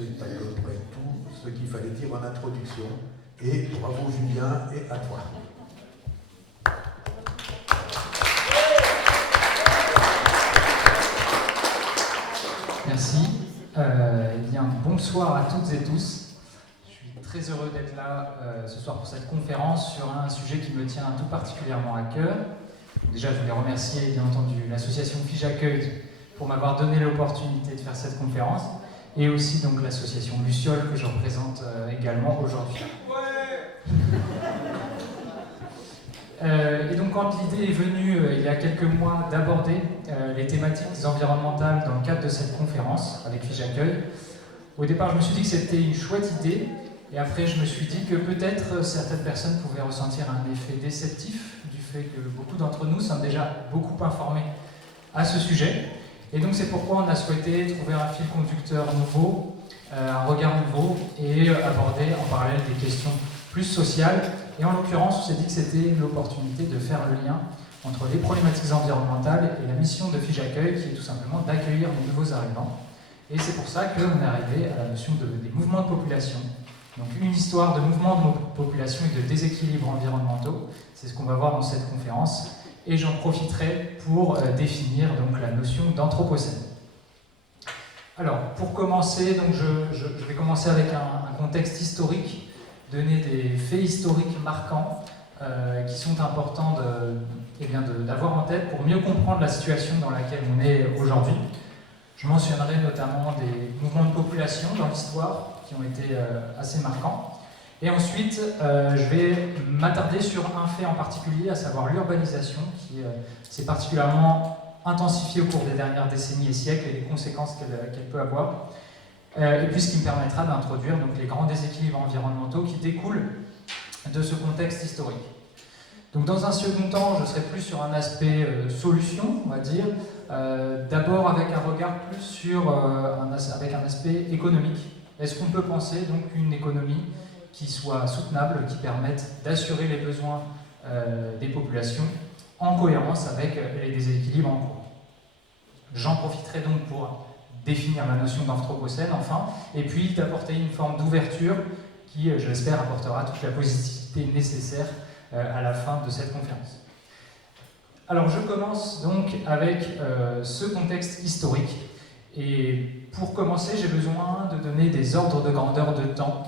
c'est à peu près tout ce qu'il fallait dire en introduction. Et bravo Julien, et à toi. Merci. Eh bien, bonsoir à toutes et tous. Je suis très heureux d'être là ce soir pour cette conférence sur un sujet qui me tient tout particulièrement à cœur. Déjà, je voulais remercier bien entendu l'association Fige Accueil pour m'avoir donné l'opportunité de faire cette conférence, et aussi donc l'association Luciole que je représente également aujourd'hui. Et donc quand l'idée est venue il y a quelques mois d'aborder les thématiques environnementales dans le cadre de cette conférence avec Fige Accueil, au départ je me suis dit que c'était une chouette idée, et après je me suis dit que peut-être certaines personnes pouvaient ressentir un effet déceptif du fait que beaucoup d'entre nous sommes déjà beaucoup informés à ce sujet. Et donc c'est pourquoi on a souhaité trouver un fil conducteur nouveau, un regard nouveau, et aborder en parallèle des questions plus sociales. Et en l'occurrence, on s'est dit que c'était l'opportunité de faire le lien entre les problématiques environnementales et la mission de Fige Accueil, qui est tout simplement d'accueillir les nouveaux arrivants. Et c'est pour ça qu'on est arrivé à la notion des mouvements de population. Donc une histoire de mouvements de population et de déséquilibres environnementaux, c'est ce qu'on va voir dans cette conférence. Et j'en profiterai pour définir donc la notion d'anthropocène. Alors, pour commencer, donc je vais commencer avec un contexte historique, donner des faits historiques marquants qui sont importants d'avoir en tête pour mieux comprendre la situation dans laquelle on est aujourd'hui. Je mentionnerai notamment des mouvements de population dans l'histoire qui ont été assez marquants. Et ensuite, je vais m'attarder sur un fait en particulier, à savoir l'urbanisation, qui s'est particulièrement intensifiée au cours des dernières décennies et siècles, et les conséquences qu'elle peut avoir. Et puis ce qui me permettra d'introduire donc, les grands déséquilibres environnementaux qui découlent de ce contexte historique. Donc dans un second temps, je serai plus sur un aspect solution, on va dire, d'abord avec un regard plus sur avec un aspect économique. Est-ce qu'on peut penser donc une économie qui soit soutenable, qui permette d'assurer les besoins des populations en cohérence avec les déséquilibres en cours. J'en profiterai donc pour définir la notion d'anthropocène, enfin, et puis d'apporter une forme d'ouverture qui, je l'espère, apportera toute la positivité nécessaire à la fin de cette conférence. Alors, je commence donc avec ce contexte historique, et pour commencer, j'ai besoin de donner des ordres de grandeur de temps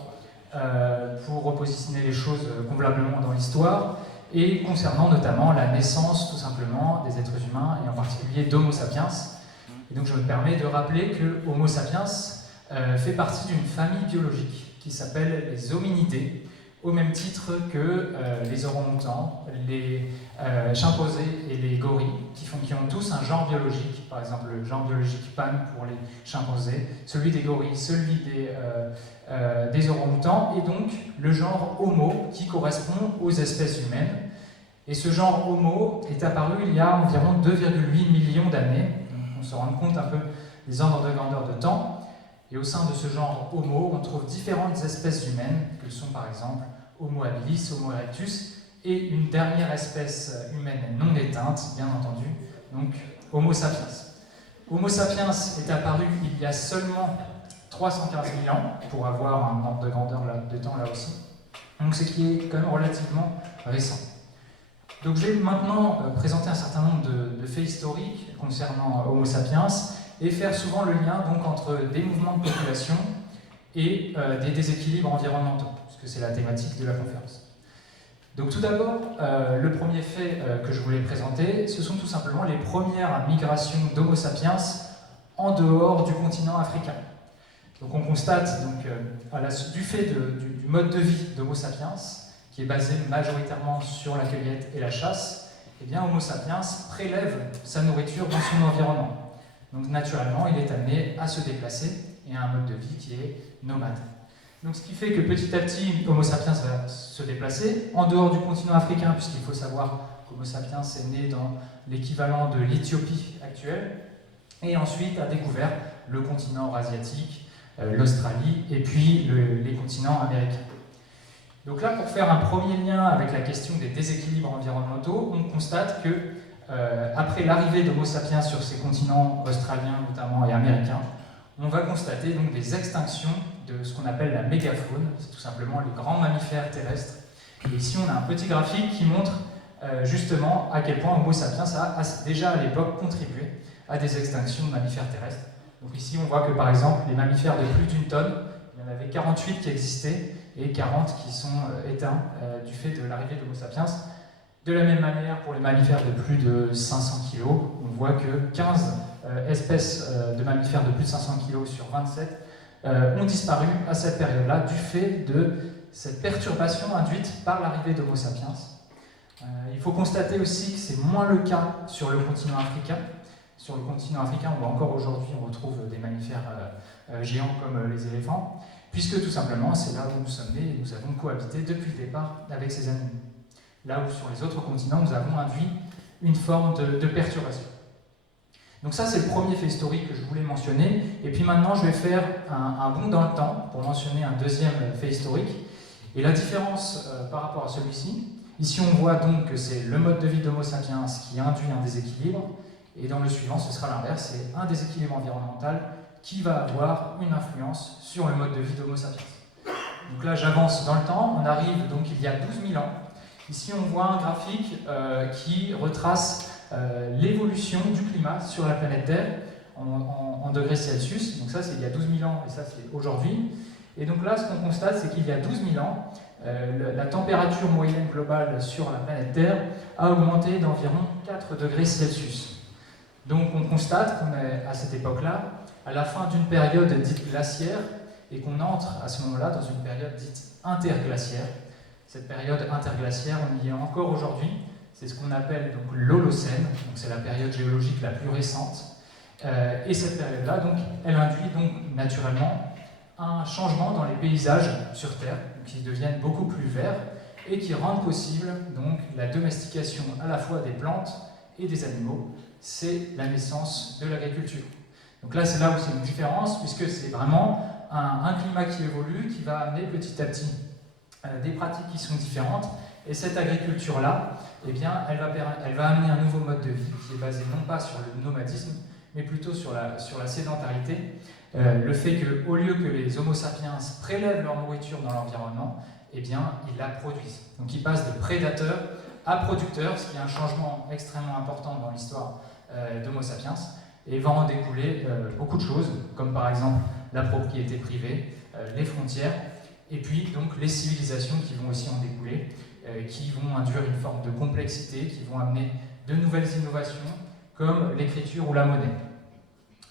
pour repositionner les choses convenablement dans l'histoire, et concernant notamment la naissance tout simplement des êtres humains, et en particulier d'Homo sapiens. Et donc je me permets de rappeler que Homo sapiens fait partie d'une famille biologique qui s'appelle les hominidés, au même titre que les orang-outans, les chimpanzés et les gorilles, qui ont tous un genre biologique, par exemple le genre biologique Pan pour les chimpanzés, celui des gorilles, celui des orang-outans, et donc le genre Homo qui correspond aux espèces humaines. Et ce genre Homo est apparu il y a environ 2,8 millions d'années. On se rend compte un peu des ordres de grandeur de temps. Et au sein de ce genre Homo, on trouve différentes espèces humaines, que sont par exemple Homo habilis, Homo erectus, et une dernière espèce humaine non éteinte, bien entendu, donc Homo sapiens. Homo sapiens est apparu il y a seulement 315 000 ans, pour avoir un ordre de grandeur de temps là aussi. Donc c'est qui est quand même relativement récent. Donc je vais maintenant présenter un certain nombre de faits historiques concernant Homo sapiens, et faire souvent le lien donc, entre des mouvements de population et des déséquilibres environnementaux, puisque c'est la thématique de la conférence. Donc tout d'abord, le premier fait que je voulais présenter, ce sont tout simplement les premières migrations d'Homo sapiens en dehors du continent africain. Donc on constate, donc, du fait du mode de vie d'Homo sapiens, qui est basé majoritairement sur la cueillette et la chasse, eh bien Homo sapiens prélève sa nourriture dans son environnement. Donc naturellement, il est amené à se déplacer et à un mode de vie qui est nomade. Donc ce qui fait que petit à petit, Homo sapiens va se déplacer en dehors du continent africain, puisqu'il faut savoir qu'Homo sapiens est né dans l'équivalent de l'Éthiopie actuelle, et ensuite a découvert le continent eurasiatique, l'Australie, et puis les continents américains. Donc là, pour faire un premier lien avec la question des déséquilibres environnementaux, on constate que après l'arrivée d'Homo sapiens sur ces continents australiens notamment et américains, on va constater donc des extinctions de ce qu'on appelle la mégafaune, c'est tout simplement les grands mammifères terrestres. Et ici, on a un petit graphique qui montre justement à quel point Homo sapiens a déjà à l'époque contribué à des extinctions de mammifères terrestres. Donc ici, on voit que par exemple, les mammifères de plus d'une tonne, il y en avait 48 qui existaient et 40 qui sont éteints du fait de l'arrivée d'Homo sapiens. De la même manière, pour les mammifères de plus de 500 kg, on voit que 15 espèces de mammifères de plus de 500 kg sur 27 ont disparu à cette période-là du fait de cette perturbation induite par l'arrivée d'Homo sapiens. Il faut constater aussi que c'est moins le cas sur le continent africain. Sur le continent africain, où encore aujourd'hui on retrouve des mammifères géants comme les éléphants, puisque tout simplement c'est là où nous sommes nés et nous avons cohabité depuis le départ avec ces animaux. Là où sur les autres continents, nous avons induit une forme de perturbation. Donc ça, c'est le premier fait historique que je voulais mentionner. Et puis maintenant, je vais faire un bond dans le temps pour mentionner un deuxième fait historique. Et la différence par rapport à celui-ci, ici on voit donc que c'est le mode de vie d'Homo sapiens qui induit un déséquilibre. Et dans le suivant, ce sera l'inverse, c'est un déséquilibre environnemental qui va avoir une influence sur le mode de vie d'Homo sapiens. Donc là, j'avance dans le temps, on arrive donc il y a 12 000 ans. Ici, on voit un graphique qui retrace l'évolution du climat sur la planète Terre en degrés Celsius. Donc ça, c'est il y a 12 000 ans et ça, c'est aujourd'hui. Et donc là, ce qu'on constate, c'est qu'il y a 12 000 ans, la température moyenne globale sur la planète Terre a augmenté d'environ 4 degrés Celsius. Donc on constate qu'on est à cette époque-là, à la fin d'une période dite glaciaire, et qu'on entre à ce moment-là dans une période dite interglaciaire. Cette période interglaciaire, on y est encore aujourd'hui, c'est ce qu'on appelle donc l'Holocène, donc c'est la période géologique la plus récente. Et cette période-là, donc, elle induit donc naturellement un changement dans les paysages sur Terre, qui deviennent beaucoup plus verts et qui rendent possible donc la domestication à la fois des plantes et des animaux. C'est la naissance de l'agriculture. Donc là, c'est là où c'est une différence, puisque c'est vraiment un climat qui évolue, qui va amener petit à petit des pratiques qui sont différentes. Et cette agriculture-là, eh bien, elle va amener un nouveau mode de vie qui est basé non pas sur le nomadisme, mais plutôt sur la sédentarité. Le fait qu'au lieu que les Homo sapiens prélèvent leur nourriture dans l'environnement, eh bien, ils la produisent. Donc ils passent de prédateurs à producteurs, ce qui est un changement extrêmement important dans l'histoire d'Homo sapiens, et va en découler beaucoup de choses, comme par exemple la propriété privée, les frontières, et puis donc les civilisations qui vont aussi en découler, qui vont induire une forme de complexité, qui vont amener de nouvelles innovations, comme l'écriture ou la monnaie.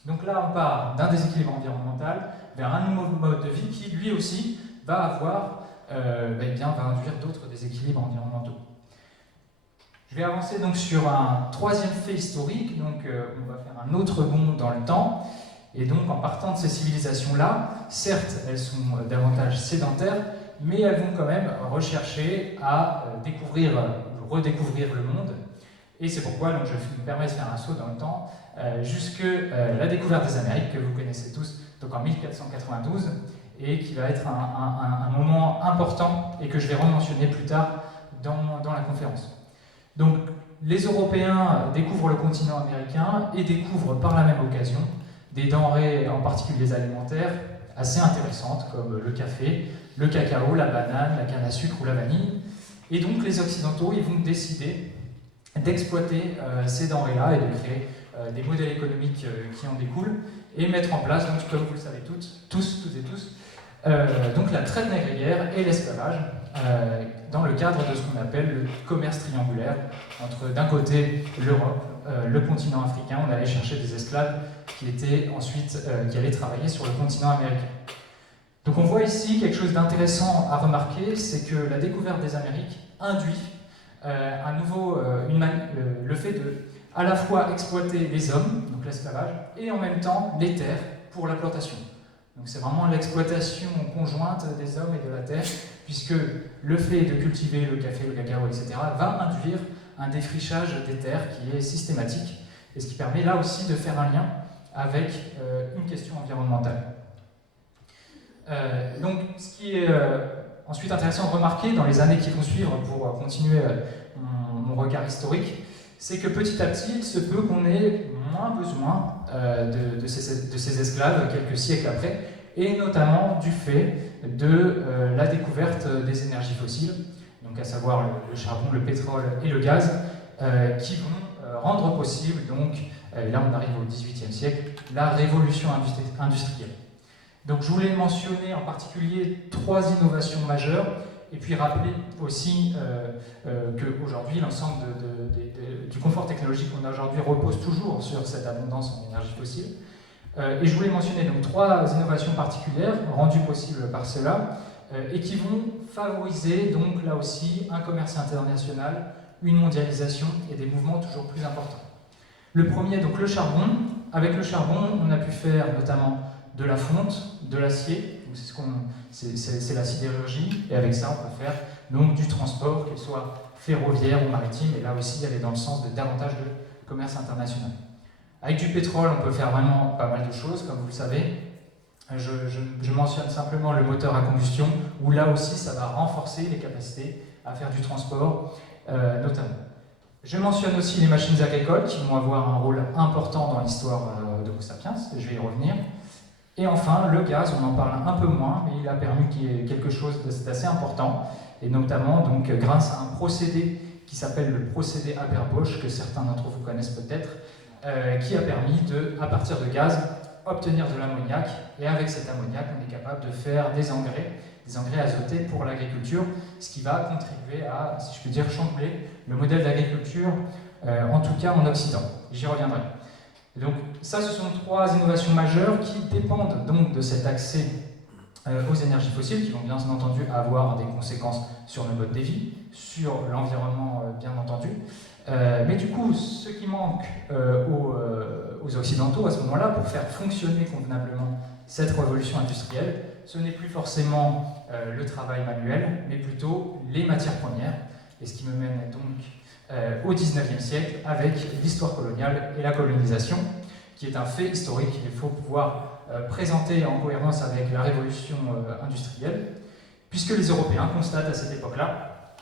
Donc là, on part d'un déséquilibre environnemental vers un nouveau mode de vie qui, lui aussi, va va induire d'autres déséquilibres environnementaux. Je vais avancer donc sur un troisième fait historique, donc on va faire un autre bond dans le temps, et donc en partant de ces civilisations-là, certes elles sont davantage sédentaires, mais elles vont quand même rechercher à découvrir ou redécouvrir le monde, et c'est pourquoi donc, je me permets de faire un saut dans le temps, jusque la découverte des Amériques, que vous connaissez tous, donc en 1492, et qui va être un moment important, et que je vais rementionner plus tard dans la conférence. Donc, les Européens découvrent le continent américain et découvrent par la même occasion des denrées, en particulier alimentaires, assez intéressantes, comme le café, le cacao, la banane, la canne à sucre ou la vanille. Et donc, les Occidentaux, ils vont décider d'exploiter ces denrées-là et de créer des modèles économiques qui en découlent et mettre en place, donc, comme vous le savez tous et tous, donc la traite négrière et l'esclavage dans le cadre de ce qu'on appelle le commerce triangulaire entre d'un côté l'Europe, le continent africain, on allait chercher des esclaves qui allaient travailler sur le continent américain. Donc on voit ici quelque chose d'intéressant à remarquer, c'est que la découverte des Amériques induit le fait de à la fois exploiter les hommes, donc l'esclavage, et en même temps les terres pour la plantation. Donc c'est vraiment l'exploitation conjointe des hommes et de la terre, puisque le fait de cultiver le café, le cacao, etc. va induire un défrichage des terres qui est systématique, et ce qui permet là aussi de faire un lien avec une question environnementale. Donc ce qui est ensuite intéressant de remarquer dans les années qui vont suivre pour continuer mon regard historique, c'est que petit à petit, il se peut qu'on ait moins besoin de ces esclaves quelques siècles après, et notamment du fait de la découverte des énergies fossiles, donc à savoir le charbon, le pétrole et le gaz, qui vont rendre possible, donc, là on arrive au XVIIIe siècle, la révolution industrielle. Donc je voulais mentionner en particulier 3 innovations majeures, et puis rappeler aussi qu'aujourd'hui, l'ensemble du confort technologique qu'on a aujourd'hui repose toujours sur cette abondance en énergie fossile. Et je voulais mentionner donc 3 innovations particulières rendues possibles par cela, et qui vont favoriser donc là aussi un commerce international, une mondialisation et des mouvements toujours plus importants. Le premier, donc le charbon. Avec le charbon, on a pu faire notamment de la fonte, de l'acier, c'est la sidérurgie, et avec ça on peut faire donc du transport, qu'il soit ferroviaire ou maritime, et là aussi aller dans le sens de davantage de commerce international. Avec du pétrole, on peut faire vraiment pas mal de choses, comme vous le savez. Je mentionne simplement le moteur à combustion, où là aussi ça va renforcer les capacités à faire du transport, notamment. Je mentionne aussi les machines agricoles, qui vont avoir un rôle important dans l'histoire d'Homo sapiens, et je vais y revenir. Et enfin, le gaz, on en parle un peu moins, mais il a permis qu'il y ait quelque chose d'assez important, et notamment donc, grâce à un procédé qui s'appelle le procédé Haber-Bosch, que certains d'entre vous connaissent peut-être, qui a permis, à partir de gaz, obtenir de l'ammoniac, et avec cet ammoniac, on est capable de faire des engrais azotés pour l'agriculture, ce qui va contribuer à, si je peux dire, chambouler le modèle d'agriculture, en tout cas en Occident. J'y reviendrai. Et donc ça, ce sont 3 innovations majeures qui dépendent donc de cet accès aux énergies fossiles, qui vont bien entendu avoir des conséquences sur le mode de vie, sur l'environnement bien entendu. Mais du coup, ce qui manque aux Occidentaux à ce moment-là pour faire fonctionner convenablement cette révolution industrielle, ce n'est plus forcément le travail manuel, mais plutôt les matières premières. Et ce qui me mène donc au XIXe siècle avec l'histoire coloniale et la colonisation, qui est un fait historique qu'il faut pouvoir présenter en cohérence avec la révolution industrielle, puisque les Européens constatent à cette époque-là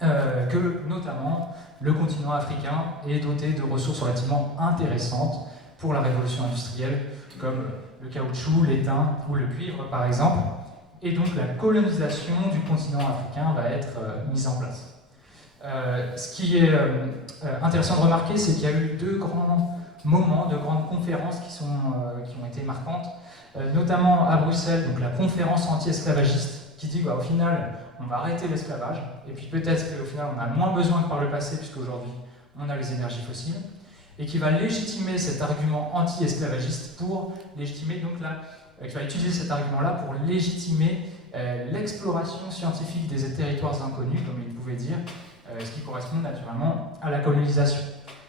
que notamment le continent africain est doté de ressources relativement intéressantes pour la révolution industrielle, comme le caoutchouc, l'étain ou le cuivre par exemple, et donc la colonisation du continent africain va être mise en place. Ce qui est intéressant de remarquer, c'est qu'il y a eu 2 grands moments, 2 grandes conférences qui ont été marquantes, notamment à Bruxelles, donc la conférence anti-esclavagiste, qui dit au final, on va arrêter l'esclavage, et puis peut-être qu'au final, on a moins besoin que par le passé, puisqu'aujourd'hui, on a les énergies fossiles, et qui va légitimer cet argument anti-esclavagiste pour légitimer, donc là, qui va utiliser cet argument-là pour légitimer l'exploration scientifique des territoires inconnus, comme il pouvait dire, ce qui correspond naturellement à la colonisation.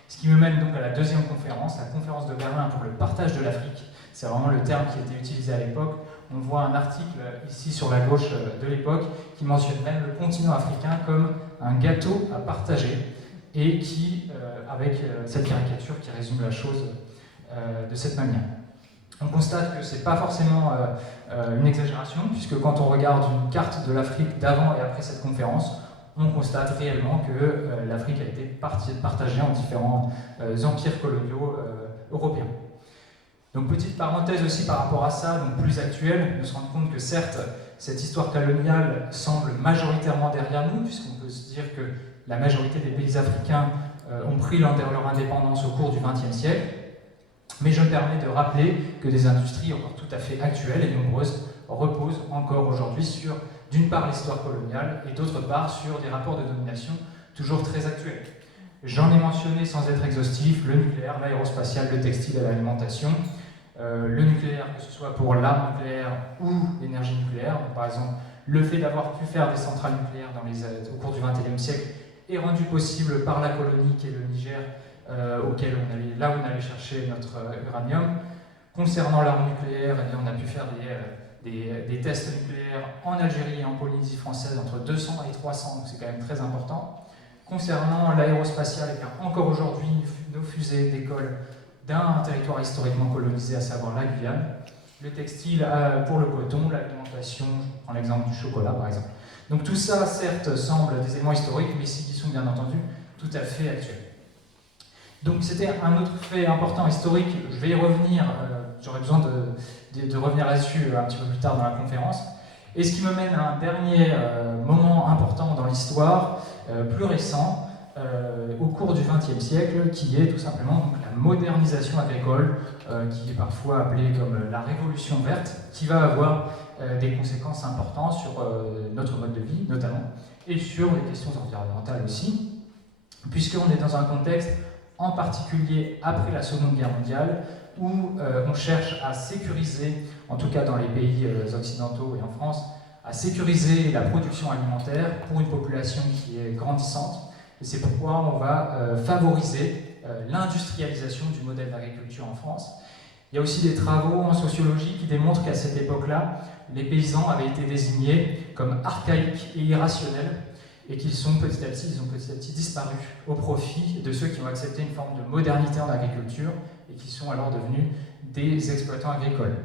Ce qui me mène donc à la 2e conférence, la conférence de Berlin pour le partage de l'Afrique. C'est vraiment le terme qui a été utilisé à l'époque. On voit un article ici sur la gauche de l'époque qui mentionne même le continent africain comme un gâteau à partager, et qui, avec cette caricature qui résume la chose de cette manière. On constate que ce n'est pas forcément une exagération, puisque quand on regarde une carte de l'Afrique d'avant et après cette conférence, on constate réellement que l'Afrique a été partagée en différents empires coloniaux européens. Donc petite parenthèse aussi par rapport à ça, donc plus actuelle, de se rendre compte que certes, cette histoire coloniale semble majoritairement derrière nous, puisqu'on peut se dire que la majorité des pays africains ont pris leur indépendance au cours du XXe siècle, mais je me permets de rappeler que des industries encore tout à fait actuelles et nombreuses reposent encore aujourd'hui sur, d'une part, l'histoire coloniale, et d'autre part, sur des rapports de domination toujours très actuels. J'en ai mentionné sans être exhaustif, le nucléaire, l'aérospatial, le textile et l'alimentation. Le nucléaire, que ce soit pour l'arme nucléaire ou l'énergie nucléaire, donc, par exemple, le fait d'avoir pu faire des centrales nucléaires au cours du XXIe siècle est rendu possible par la colonie qui est le Niger, là où on allait chercher notre uranium. Concernant l'arme nucléaire, on a pu faire des tests nucléaires en Algérie et en Polynésie française entre 200 et 300, donc c'est quand même très important. Concernant l'aérospatial, encore aujourd'hui, nos fusées décollent d'un territoire historiquement colonisé, à savoir la Guyane. Le textile pour le coton, l'alimentation, je prends l'exemple du chocolat par exemple. Donc tout ça, certes, semble des éléments historiques, mais qui sont bien entendu tout à fait actuels. Donc c'était un autre fait important historique, je vais y revenir, j'aurai besoin de revenir là-dessus un petit peu plus tard dans la conférence. Et ce qui me mène à un dernier moment important dans l'histoire, plus récent, au cours du XXe siècle, qui est tout simplement donc, la modernisation agricole, qui est parfois appelée comme la révolution verte, qui va avoir des conséquences importantes sur notre mode de vie notamment, et sur les questions environnementales aussi, puisqu'on est dans un contexte, en particulier après la Seconde Guerre mondiale, où on cherche à sécuriser, en tout cas dans les pays occidentaux et en France, à sécuriser la production alimentaire pour une population qui est grandissante. Et c'est pourquoi on va favoriser l'industrialisation du modèle d'agriculture en France. Il y a aussi des travaux en sociologie qui démontrent qu'à cette époque-là, les paysans avaient été désignés comme archaïques et irrationnels, et qu'ils ont petit à petit disparu au profit de ceux qui ont accepté une forme de modernité en agriculture et qui sont alors devenus des exploitants agricoles.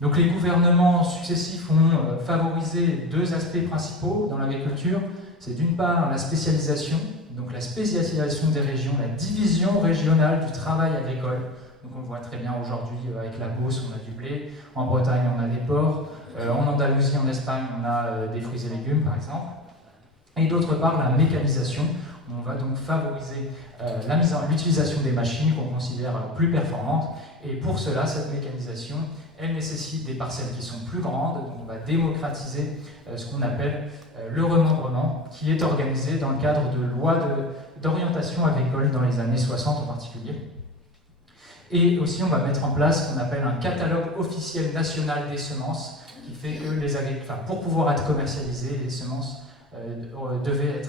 Donc les gouvernements successifs ont favorisé deux aspects principaux dans l'agriculture. C'est d'une part la spécialisation, donc la spécialisation des régions, la division régionale du travail agricole. Donc on le voit très bien aujourd'hui avec la Beauce, on a du blé, en Bretagne on a des porcs, en Andalousie, en Espagne on a des fruits et légumes par exemple. Et d'autre part la mécanisation, on va donc favoriser l'utilisation des machines qu'on considère plus performantes. Et pour cela, cette mécanisation, elle nécessite des parcelles qui sont plus grandes, donc on va démocratiser ce qu'on appelle le remembrement, qui est organisé dans le cadre de lois d'orientation agricole dans les années 60 en particulier. Et aussi, on va mettre en place ce qu'on appelle un catalogue officiel national des semences, qui fait que les agriculteurs, pour pouvoir être commercialisés, les semences devaient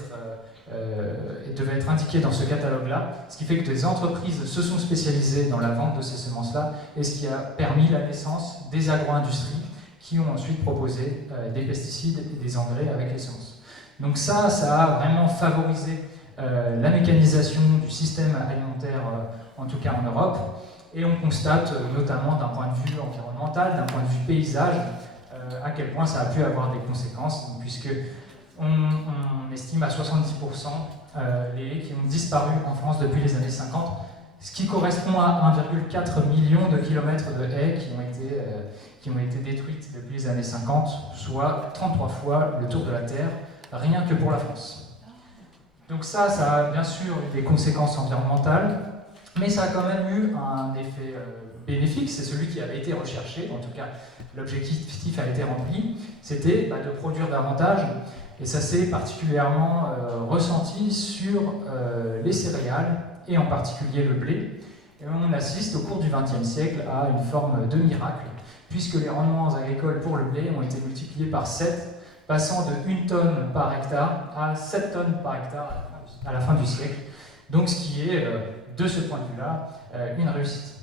être indiquées dans ce catalogue-là, ce qui fait que des entreprises se sont spécialisées dans la vente de ces semences-là, et ce qui a permis la naissance des agro-industries qui ont ensuite proposé des pesticides et des engrais avec les semences. Donc ça a vraiment favorisé la mécanisation du système alimentaire, en tout cas en Europe, et on constate notamment d'un point de vue environnemental, d'un point de vue paysage, à quel point ça a pu avoir des conséquences, puisque on estime à 70% les haies qui ont disparu en France depuis les années 50, ce qui correspond à 1,4 million de kilomètres de haies qui ont été détruites depuis les années 50, soit 33 fois le tour de la Terre, rien que pour la France. Donc ça a bien sûr eu des conséquences environnementales, mais ça a quand même eu un effet bénéfique, c'est celui qui avait été recherché, en tout cas l'objectif a été rempli, c'était de produire davantage. Et ça s'est particulièrement ressenti sur les céréales, et en particulier le blé. Et on assiste au cours du XXe siècle à une forme de miracle, puisque les rendements agricoles pour le blé ont été multipliés par 7, passant de 1 tonne par hectare à 7 tonnes par hectare à la fin du siècle. Donc ce qui est, de ce point de vue-là, une réussite.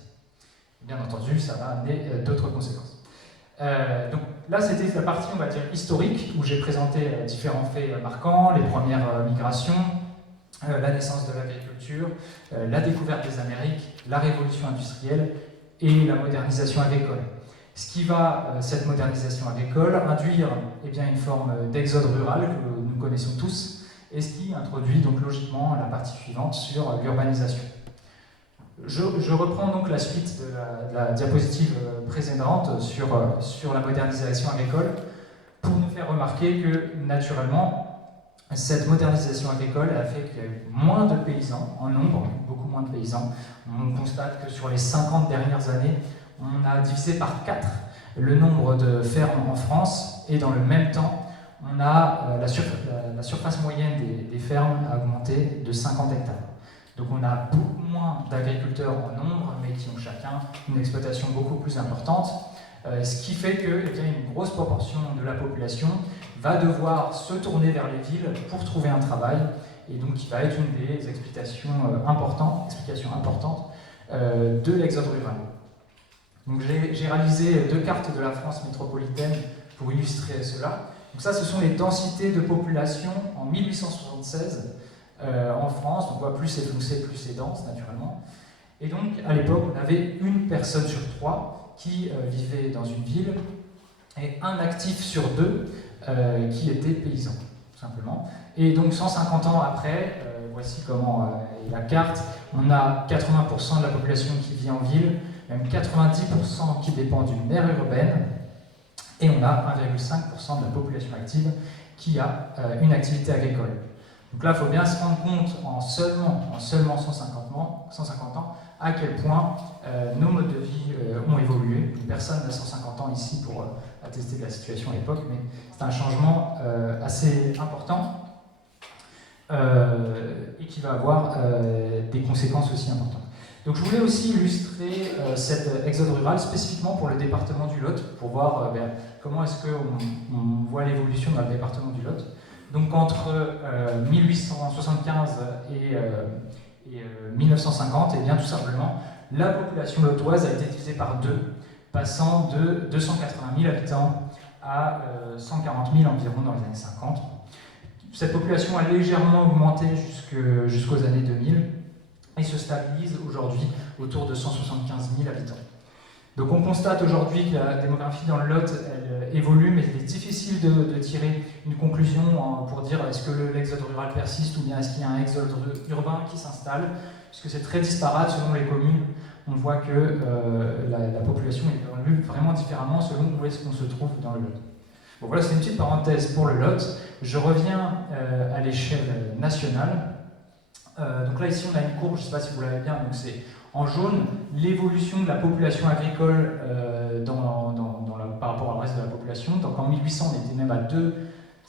Bien entendu, ça va amener d'autres conséquences. Donc là, c'était la partie, on va dire, historique, où j'ai présenté différents faits marquants, les premières migrations, la naissance de l'agriculture, la découverte des Amériques, la révolution industrielle et la modernisation agricole. Ce qui va, cette modernisation agricole, induire une forme d'exode rural que nous connaissons tous, et ce qui introduit donc logiquement la partie suivante sur l'urbanisation. Je reprends donc la suite de la diapositive précédente sur la modernisation agricole pour nous faire remarquer que, naturellement, cette modernisation agricole a fait qu'il y a eu moins de paysans en nombre, beaucoup moins de paysans. On constate que sur les 50 dernières années, on a divisé par 4 le nombre de fermes en France, et dans le même temps, on a la surface moyenne des fermes a augmenté de 50 hectares. Donc on a beaucoup moins d'agriculteurs en nombre, mais qui ont chacun une exploitation beaucoup plus importante, ce qui fait que une grosse proportion de la population va devoir se tourner vers les villes pour trouver un travail, et donc qui va être une des explications importantes de l'exode rural. Donc j'ai réalisé 2 cartes de la France métropolitaine pour illustrer cela. Donc ça, ce sont les densités de population en 1876 en France. Donc on voit plus c'est foncé, plus c'est dense, naturellement. Et donc, à l'époque, on avait 1 personne sur 3 qui vivait dans une ville, et 1 actif sur 2 qui était paysan, tout simplement. Et donc 150 ans après, voici comment est la carte. On a 80% de la population qui vit en ville, même 90% qui dépend d'une aire urbaine, et on a 1,5% de la population active qui a une activité agricole. Donc là, il faut bien se rendre compte en seulement 150 ans à quel point nos modes de vie ont évolué. Personne n'a 150 ans ici pour attester de la situation à l'époque, mais c'est un changement assez important et qui va avoir des conséquences aussi importantes. Donc je voulais aussi illustrer cet exode rural spécifiquement pour le département du Lot, pour voir comment est-ce qu'on voit l'évolution dans le département du Lot. Donc entre 1875 et 1950, et bien tout simplement, la population lotoise a été divisée par deux, passant de 280 000 habitants à 140 000 environ dans les années 50. Cette population a légèrement augmenté jusqu'aux années 2000 et se stabilise aujourd'hui autour de 175 000 habitants. Donc on constate aujourd'hui que la démographie dans le Lot elle évolue, mais il est difficile de tirer une conclusion pour dire est-ce que l'exode rural persiste ou bien est-ce qu'il y a un exode urbain qui s'installe, puisque c'est très disparate selon les communes. On voit que la population évolue vraiment différemment selon où est-ce qu'on se trouve dans le Lot. Bon, voilà, c'est une petite parenthèse pour le Lot. Je reviens à l'échelle nationale. Donc là, ici, on a une courbe, je ne sais pas si vous l'avez bien, donc c'est en jaune l'évolution de la population agricole par rapport au reste de la population. Donc en 1800, on était même à 2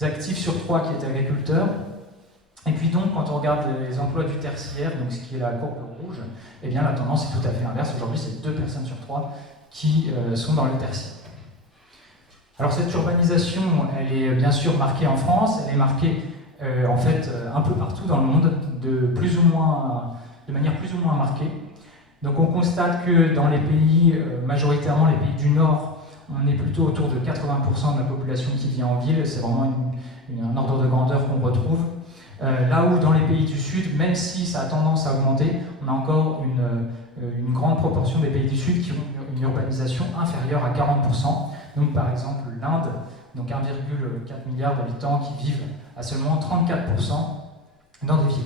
actifs sur 3 qui étaient agriculteurs. Et puis donc, quand on regarde les emplois du tertiaire, donc ce qui est la courbe rouge, eh bien la tendance est tout à fait inverse. Aujourd'hui, c'est 2 personnes sur 3 qui sont dans le tertiaire. Alors cette urbanisation, elle est bien sûr marquée en France, elle est marquée en fait un peu partout dans le monde, de manière plus ou moins marquée. Donc on constate que dans les pays, majoritairement les pays du Nord, on est plutôt autour de 80% de la population qui vit en ville, c'est vraiment un ordre de grandeur qu'on retrouve. Là où dans les pays du Sud, même si ça a tendance à augmenter, on a encore une grande proportion des pays du Sud qui ont une urbanisation inférieure à 40%. Donc par exemple l'Inde, donc 1,4 milliard d'habitants qui vivent à seulement 34% dans des villes.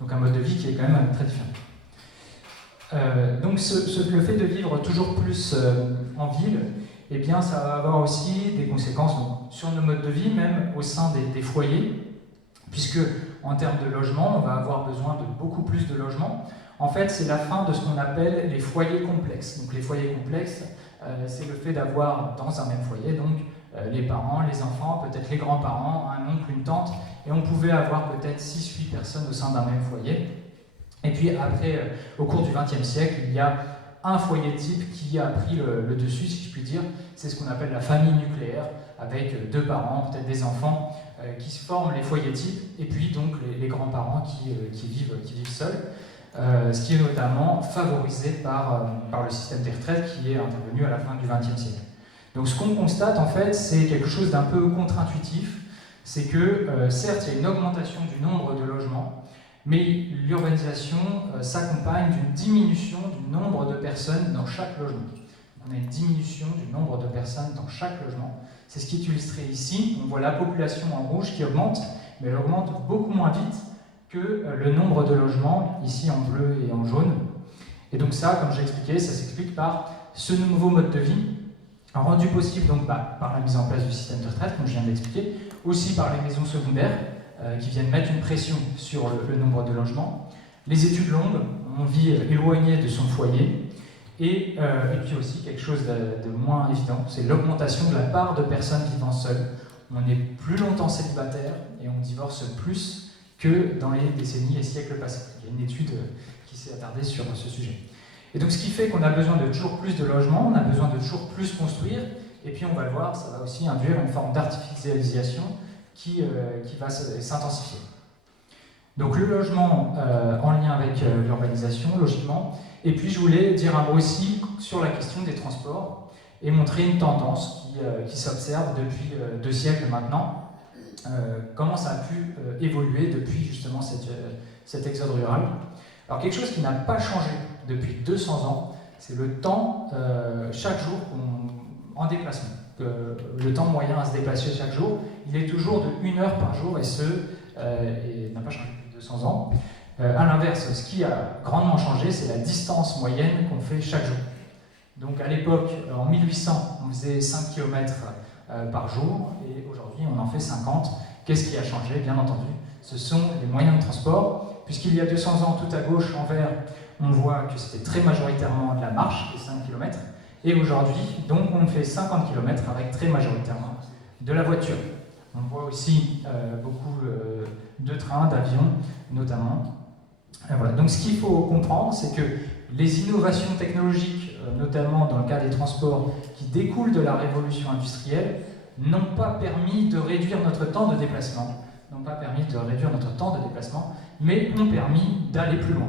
Donc un mode de vie qui est quand même très différent. Donc le fait de vivre toujours plus en ville, eh bien, ça va avoir aussi des conséquences sur nos modes de vie, même au sein des foyers, puisque en termes de logement, on va avoir besoin de beaucoup plus de logements. En fait, c'est la fin de ce qu'on appelle les foyers complexes. Donc les foyers complexes, c'est le fait d'avoir dans un même foyer, donc les parents, les enfants, peut-être les grands-parents, un oncle, une tante, et on pouvait avoir peut-être 6-8 personnes au sein d'un même foyer. Et puis après, au cours du XXe siècle, il y a un foyer type qui a pris le dessus, si je puis dire. C'est ce qu'on appelle la famille nucléaire, avec 2 parents, peut-être des enfants, qui se forment les foyers types, et puis donc les grands-parents qui vivent seuls. Ce qui est notamment favorisé par le système des retraites qui est intervenu à la fin du XXe siècle. Donc ce qu'on constate en fait, c'est quelque chose d'un peu contre-intuitif, c'est que certes il y a une augmentation du nombre de logements, mais l'urbanisation s'accompagne d'une diminution du nombre de personnes dans chaque logement. On a une diminution du nombre de personnes dans chaque logement. C'est ce qui est illustré ici. On voit la population en rouge qui augmente, mais elle augmente beaucoup moins vite que le nombre de logements, ici en bleu et en jaune. Et donc ça, comme j'ai expliqué, ça s'explique par ce nouveau mode de vie, rendu possible donc par la mise en place du système de retraite, comme je viens de l'expliquer, aussi par les maisons secondaires, qui viennent mettre une pression sur le nombre de logements, les études longues, on vit éloigné de son foyer, et puis aussi quelque chose de moins évident, c'est l'augmentation de la part de personnes vivant seules. On est plus longtemps célibataire et on divorce plus que dans les décennies et siècles passés. Il y a une étude qui s'est attardée sur ce sujet. Et donc ce qui fait qu'on a besoin de toujours plus de logements, on a besoin de toujours plus construire, et puis on va le voir, ça va aussi induire une forme d'artificialisation qui va s'intensifier. Donc le logement en lien avec l'urbanisation, logiquement, et puis je voulais dire un mot aussi sur la question des transports et montrer une tendance qui s'observe depuis 2 siècles maintenant, comment ça a pu évoluer depuis justement cet exode rural. Alors quelque chose qui n'a pas changé depuis 200 ans, c'est le temps chaque jour en déplacement. Le temps moyen à se déplacer chaque jour, il est toujours de 1 heure par jour et n'a pas changé depuis 200 ans. À l'inverse, ce qui a grandement changé, c'est la distance moyenne qu'on fait chaque jour. Donc à l'époque, en 1800, on faisait 5 km par jour, et aujourd'hui on en fait 50. Qu'est-ce qui a changé? Bien entendu, ce sont les moyens de transport, puisqu'il y a 200 ans, tout à gauche, en vert, on voit que c'était très majoritairement de la marche, les 5 km, et aujourd'hui, donc on fait 50 km avec très majoritairement de la voiture. On voit aussi beaucoup de trains, d'avions, notamment. Voilà. Donc ce qu'il faut comprendre, c'est que les innovations technologiques, notamment dans le cas des transports, qui découlent de la révolution industrielle, n'ont pas permis de réduire notre temps de déplacement, mais ont permis d'aller plus loin.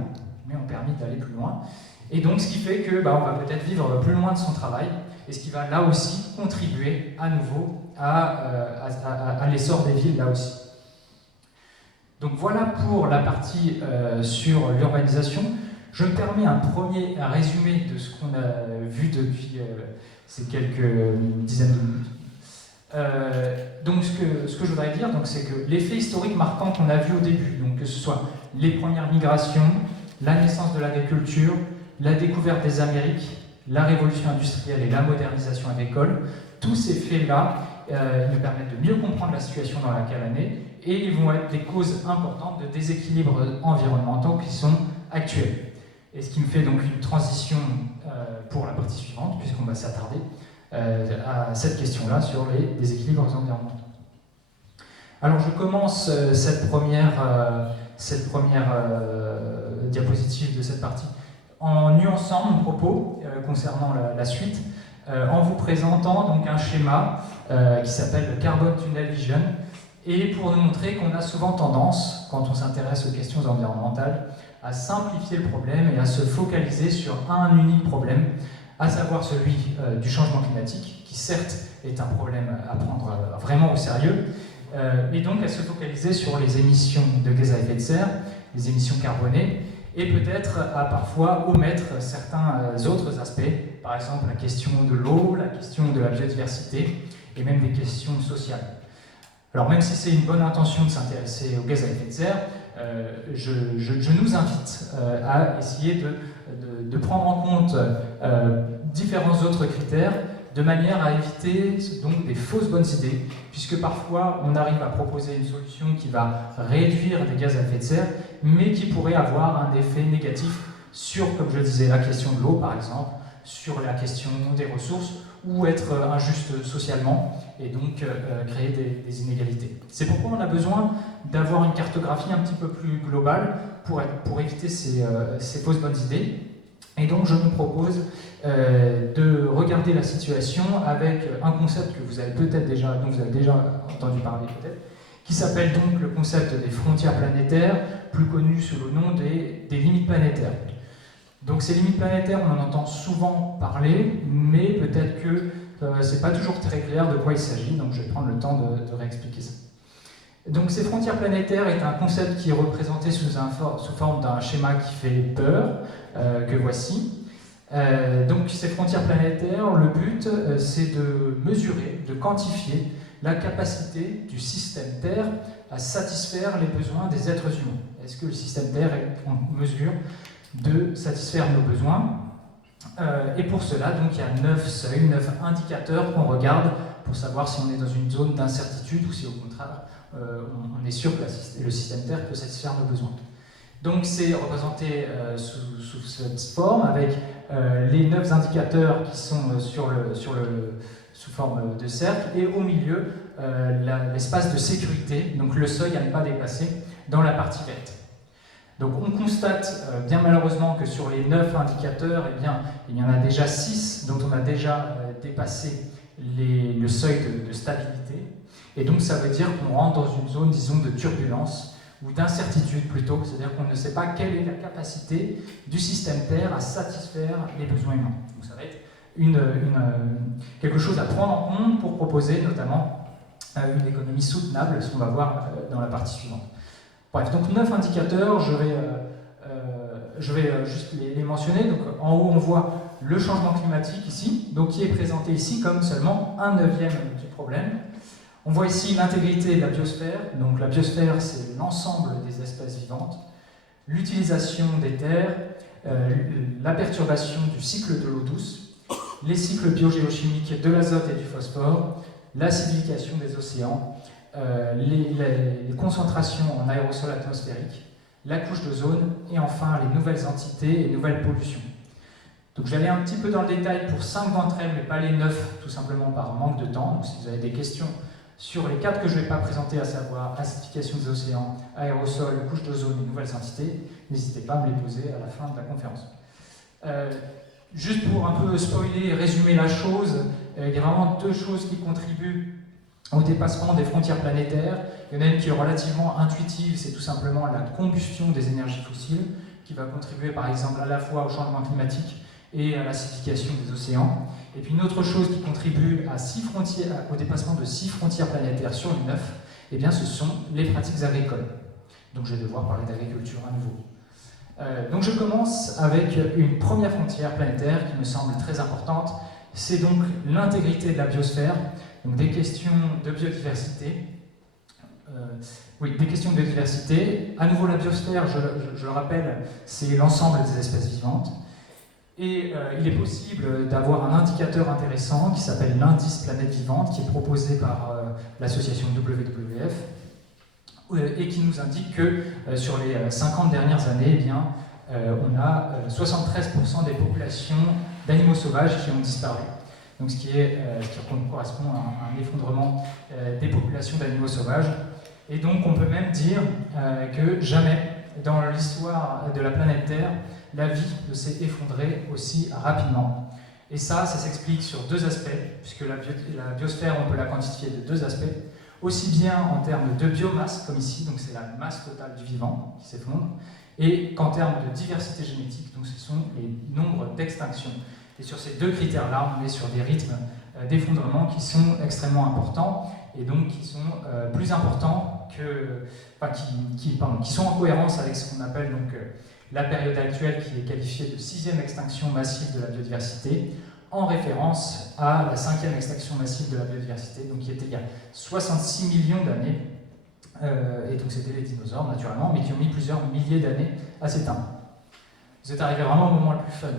Et donc ce qui fait que on va peut-être vivre plus loin de son travail, et ce qui va là aussi contribuer à nouveau à l'essor des villes là aussi. Donc voilà pour la partie sur l'urbanisation. Je me permets un résumé de ce qu'on a vu depuis ces quelques dizaines de minutes. Donc ce que je voudrais dire, c'est que les faits historiques marquants qu'on a vus au début, donc que ce soit les premières migrations, la naissance de l'agriculture, la découverte des Amériques, la révolution industrielle et la modernisation agricole, tous ces faits-là nous permettent de mieux comprendre la situation dans laquelle on est, et ils vont être des causes importantes de déséquilibres environnementaux qui sont actuels. Et ce qui me fait donc une transition pour la partie suivante, puisqu'on va s'attarder à cette question-là sur les déséquilibres environnementaux. Alors je commence cette première diapositive de cette partie en nuançant mon propos concernant la suite, en vous présentant donc un schéma qui s'appelle le Carbon Tunnel Vision, et pour nous montrer qu'on a souvent tendance, quand on s'intéresse aux questions environnementales, à simplifier le problème et à se focaliser sur un unique problème, à savoir celui du changement climatique, qui certes est un problème à prendre vraiment au sérieux, et donc à se focaliser sur les émissions de gaz à effet de serre, les émissions carbonées, et peut-être à parfois omettre certains autres aspects, par exemple la question de l'eau, la question de la biodiversité, et même des questions sociales. Alors même si c'est une bonne intention de s'intéresser aux gaz à effet de serre, je nous invite à essayer de prendre en compte différents autres critères de manière à éviter donc des fausses bonnes idées, puisque parfois on arrive à proposer une solution qui va réduire des gaz à effet de serre, mais qui pourrait avoir un effet négatif sur, comme je disais, la question de l'eau par exemple, sur la question des ressources, ou être injuste socialement, et donc créer des inégalités. C'est pourquoi on a besoin d'avoir une cartographie un petit peu plus globale pour éviter ces fausses bonnes idées. Et donc je vous propose de regarder la situation avec un concept que vous avez peut-être déjà, dont vous avez déjà entendu parler peut-être, qui s'appelle donc le concept des frontières planétaires, plus connu sous le nom des limites planétaires. Donc ces limites planétaires, on en entend souvent parler, mais peut-être que c'est pas toujours très clair de quoi il s'agit, donc je vais prendre le temps de réexpliquer ça. Donc ces frontières planétaires est un concept qui est représenté sous forme d'un schéma qui fait peur, que voici. Donc ces frontières planétaires, le but c'est de mesurer, de quantifier la capacité du système Terre à satisfaire les besoins des êtres humains. Est-ce que le système Terre est en mesure de satisfaire nos besoins? Et pour cela, donc, il y a 9 seuils, 9 indicateurs qu'on regarde pour savoir si on est dans une zone d'incertitude ou si au contraire on est sûr que le système Terre peut satisfaire nos besoins. Donc c'est représenté sous cette forme avec les 9 indicateurs qui sont sous forme de cercle, et au milieu l'espace de sécurité, donc le seuil à ne pas dépasser dans la partie verte. Donc on constate bien malheureusement que sur les 9 indicateurs, eh bien, il y en a déjà 6 dont on a déjà dépassé le seuil de stabilité. Et donc ça veut dire qu'on rentre dans une zone, disons, de turbulence ou d'incertitude plutôt, c'est-à-dire qu'on ne sait pas quelle est la capacité du système Terre à satisfaire les besoins humains. Donc ça va être quelque chose à prendre en compte pour proposer notamment une économie soutenable, ce qu'on va voir dans la partie suivante. Bref, donc 9 indicateurs, je vais juste les mentionner. Donc, en haut, on voit le changement climatique ici, donc qui est présenté ici comme seulement 1/9 du problème. On voit ici l'intégrité de la biosphère. Donc la biosphère, c'est l'ensemble des espèces vivantes, l'utilisation des terres, la perturbation du cycle de l'eau douce, les cycles biogéochimiques de l'azote et du phosphore, l'acidification des océans, les concentrations en aérosols atmosphériques, la couche d'ozone et enfin les nouvelles entités et nouvelles pollutions. Donc j'allais un petit peu dans le détail pour 5 d'entre elles, mais pas les 9, tout simplement par manque de temps. Donc si vous avez des questions sur les 4 que je ne vais pas présenter, à savoir acidification des océans, aérosols, couche d'ozone et nouvelles entités, n'hésitez pas à me les poser à la fin de la conférence. Juste pour un peu spoiler et résumer la chose, il y a vraiment 2 choses qui contribuent au dépassement des frontières planétaires. Il y en a une qui est relativement intuitive, c'est tout simplement la combustion des énergies fossiles, qui va contribuer par exemple à la fois au changement climatique et à l'acidification des océans. Et puis une autre chose qui contribue au dépassement de 6 frontières planétaires sur les 9, eh bien, ce sont les pratiques agricoles. Donc je vais devoir parler d'agriculture à nouveau. Donc je commence avec une première frontière planétaire qui me semble très importante, c'est donc l'intégrité de la biosphère, donc des questions de biodiversité. Des questions de biodiversité. À nouveau, la biosphère, je le rappelle, c'est l'ensemble des espèces vivantes. Et il est possible d'avoir un indicateur intéressant qui s'appelle l'indice planète vivante, qui est proposé par l'association WWF, et qui nous indique que sur les 50 dernières années, eh bien, on a 73% des populations d'animaux sauvages qui ont disparu. Donc, ce qui correspond à un effondrement des populations d'animaux sauvages. Et donc on peut même dire que jamais dans l'histoire de la planète Terre, la vie ne s'est effondrée aussi rapidement. Et ça s'explique sur 2 aspects, puisque la biosphère, on peut la quantifier de 2 aspects, aussi bien en termes de biomasse, comme ici, donc c'est la masse totale du vivant qui s'effondre, et qu'en termes de diversité génétique, donc ce sont les nombres d'extinction. Et sur ces 2 critères-là, on est sur des rythmes d'effondrement qui sont extrêmement importants, et donc qui sont plus importants qui sont en cohérence avec ce qu'on appelle donc la période actuelle, qui est qualifiée de 6e extinction massive de la biodiversité, en référence à la 5e extinction massive de la biodiversité, donc qui était il y a 66 millions d'années, et donc c'était les dinosaures naturellement, mais qui ont mis plusieurs milliers d'années à s'éteindre. Vous êtes arrivé vraiment au moment le plus fun.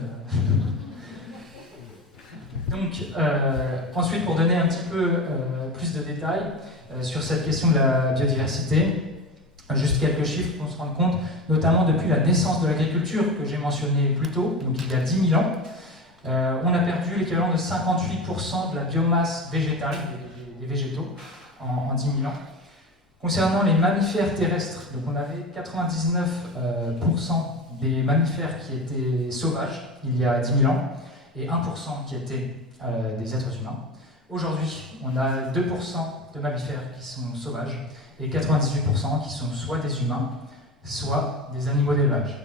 Donc, ensuite, pour donner un petit peu plus de détails sur cette question de la biodiversité, juste quelques chiffres pour se rendre compte, notamment depuis la naissance de l'agriculture que j'ai mentionné plus tôt, donc il y a 10 000 ans, on a perdu l'équivalent de 58% de la biomasse végétale, des végétaux, en 10 000 ans. Concernant les mammifères terrestres, donc on avait 99% des mammifères qui étaient sauvages il y a 10 000 ans, et 1% qui étaient des êtres humains. Aujourd'hui, on a 2% de mammifères qui sont sauvages et 98% qui sont soit des humains, soit des animaux d'élevage.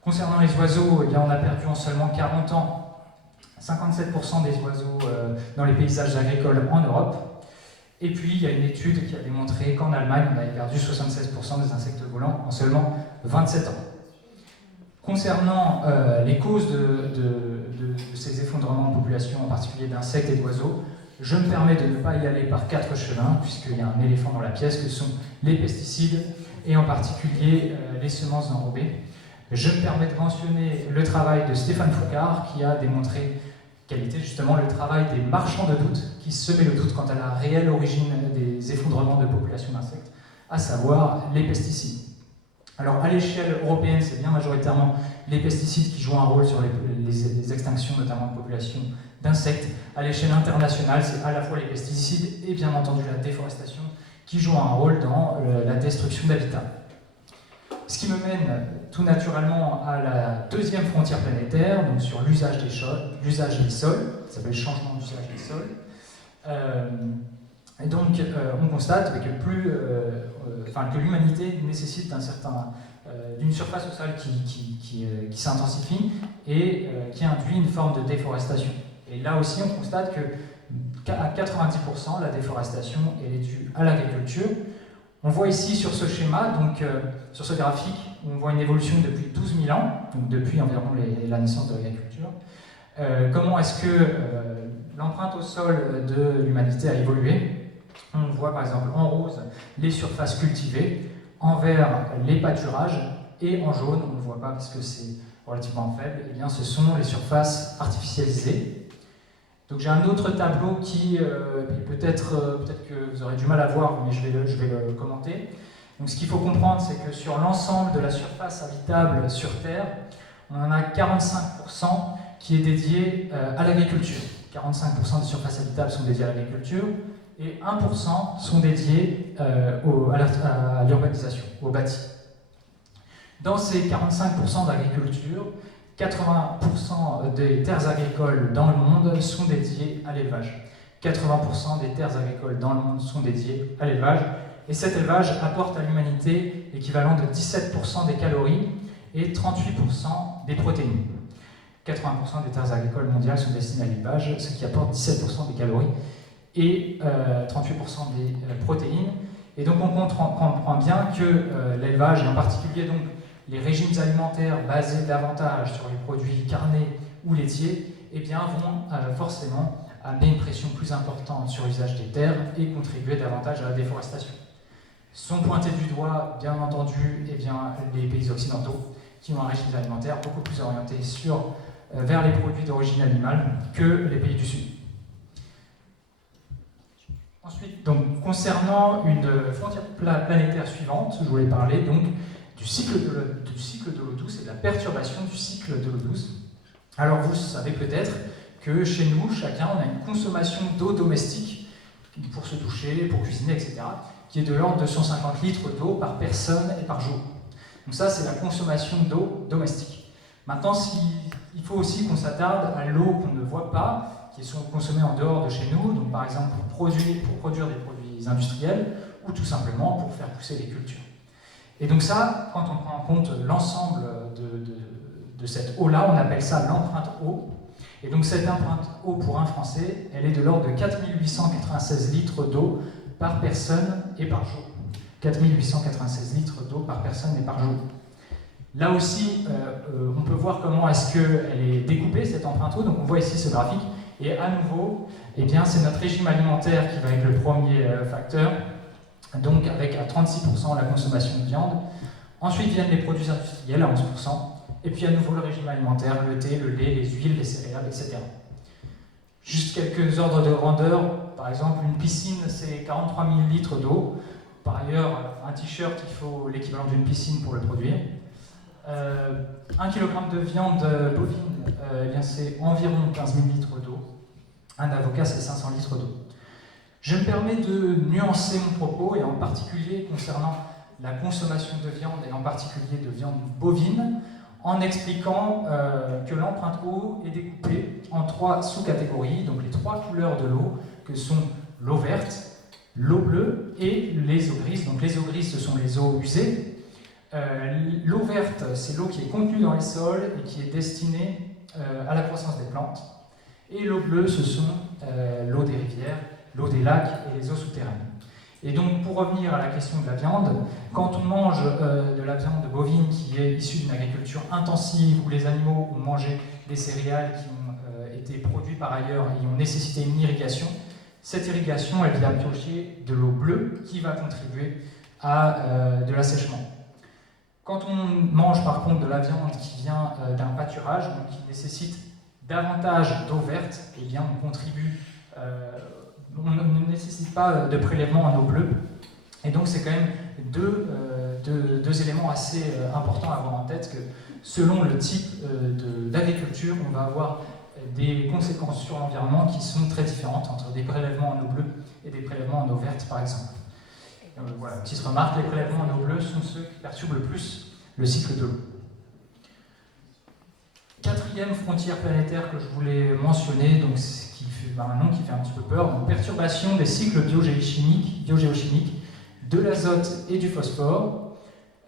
Concernant les oiseaux, eh bien, on a perdu en seulement 40 ans 57% des oiseaux dans les paysages agricoles en Europe. Et puis, il y a une étude qui a démontré qu'en Allemagne, on avait perdu 76% des insectes volants en seulement 27 ans. Concernant les causes de ces effondrements de population, en particulier d'insectes et d'oiseaux, je me permets de ne pas y aller par 4 chemins, puisqu'il y a un éléphant dans la pièce, que sont les pesticides, et en particulier les semences enrobées. Je me permets de mentionner le travail de Stéphane Foucard, qui a démontré quel était justement le travail des marchands de doute, qui semaient le doute quant à la réelle origine des effondrements de populations d'insectes, à savoir les pesticides. Alors à l'échelle européenne, c'est bien majoritairement les pesticides qui jouent un rôle sur les extinctions, notamment de populations d'insectes. À l'échelle internationale, c'est à la fois les pesticides et bien entendu la déforestation qui jouent un rôle dans la destruction d'habitats. Ce qui me mène tout naturellement à la 2e frontière planétaire, donc sur l'usage des sols, ça s'appelle changement d'usage des sols. Et donc, on constate que l'humanité nécessite d'une surface au sol qui s'intensifie et qui induit une forme de déforestation. Et là aussi, on constate qu'à 90%, la déforestation elle est due à l'agriculture. On voit ici sur ce schéma, donc sur ce graphique, on voit une évolution depuis 12 000 ans, donc depuis environ la naissance de l'agriculture. Comment est-ce que l'empreinte au sol de l'humanité a évolué? On voit par exemple en rose les surfaces cultivées, en vert les pâturages, et en jaune, on ne le voit pas parce que c'est relativement faible, et bien ce sont les surfaces artificialisées. Donc j'ai un autre tableau qui, peut-être que vous aurez du mal à voir, mais je vais le commenter. Donc ce qu'il faut comprendre, c'est que sur l'ensemble de la surface habitable sur Terre, on en a 45% qui est dédié à l'agriculture. 45% des surfaces habitables sont dédiées à l'agriculture et 1% sont dédiés à l'urbanisation, au bâti. Dans ces 45% d'agriculture, 80% des terres agricoles dans le monde sont dédiées à l'élevage. 80% des terres agricoles dans le monde sont dédiées à l'élevage. Et cet élevage apporte à l'humanité l'équivalent de 17% des calories et 38% des protéines. 80% des terres agricoles mondiales sont destinées à l'élevage, ce qui apporte 17% des calories et 38% des protéines. Et donc on comprend bien que l'élevage, et en particulier donc les régimes alimentaires basés davantage sur les produits carnés ou laitiers, eh bien, vont forcément amener une pression plus importante sur l'usage des terres et contribuer davantage à la déforestation. Sont pointés du doigt, bien entendu, eh bien, les pays occidentaux qui ont un régime alimentaire beaucoup plus orienté vers les produits d'origine animale que les pays du Sud. Ensuite, donc, concernant une frontière planétaire suivante, je voulais parler donc du cycle de l'eau douce et de la perturbation du cycle de l'eau douce. Alors vous savez peut-être que chez nous, chacun, on a une consommation d'eau domestique pour se doucher, pour cuisiner, etc., qui est de l'ordre de 150 litres d'eau par personne et par jour. Donc ça, c'est la consommation d'eau domestique. Maintenant, il faut aussi qu'on s'attarde à l'eau qu'on ne voit pas, qui sont consommées en dehors de chez nous, donc par exemple pour produire des produits industriels, ou tout simplement pour faire pousser les cultures. Et donc ça, quand on prend en compte l'ensemble de cette eau-là, on appelle ça l'empreinte eau. Et donc cette empreinte eau pour un Français, elle est de l'ordre de 4896 litres d'eau par personne et par jour. 4896 litres d'eau par personne et par jour. Là aussi, on peut voir comment est-ce qu'elle est découpée, cette empreinte eau. Donc on voit ici ce graphique. Et à nouveau, eh bien, c'est notre régime alimentaire qui va être le premier facteur. Donc avec à 36% la consommation de viande. Ensuite viennent les produits industriels à 11%. Et puis à nouveau le régime alimentaire, le thé, le lait, les huiles, les céréales, etc. Juste quelques ordres de grandeur. Par exemple, une piscine, c'est 43 000 litres d'eau. Par ailleurs, un t-shirt, il faut l'équivalent d'une piscine pour le produire. 1 kg de viande bovine, eh bien, c'est environ 15 000 litres d'eau. Un avocat, c'est 500 litres d'eau. Je me permets de nuancer mon propos, et en particulier concernant la consommation de viande, et en particulier de viande bovine, en expliquant que l'empreinte eau est découpée en 3 sous-catégories, donc les 3 couleurs de l'eau, que sont l'eau verte, l'eau bleue et les eaux grises. Donc les eaux grises, ce sont les eaux usées. L'eau verte, c'est l'eau qui est contenue dans les sols et qui est destinée à la croissance des plantes. Et l'eau bleue, ce sont l'eau des rivières, l'eau des lacs et les eaux souterraines. Et donc, pour revenir à la question de la viande, quand on mange de la viande bovine qui est issue d'une agriculture intensive, où les animaux ont mangé des céréales qui ont été produites par ailleurs et ont nécessité une irrigation, cette irrigation, elle vient piocher de l'eau bleue qui va contribuer à de l'assèchement. Quand on mange par contre de la viande qui vient d'un pâturage, donc qui nécessite davantage d'eau verte, eh bien on contribue, on ne nécessite pas de prélèvement en eau bleue. Et donc c'est quand même deux éléments assez importants à avoir en tête, que selon le type d'agriculture, on va avoir des conséquences sur l'environnement qui sont très différentes entre des prélèvements en eau bleue et des prélèvements en eau verte par exemple. Voilà, petite remarque, les prélèvements en eau bleue sont ceux qui perturbent le plus le cycle de l'eau. Quatrième frontière planétaire que je voulais mentionner, donc qui fait un nom qui fait un petit peu peur, donc perturbation des cycles biogéochimiques de l'azote et du phosphore.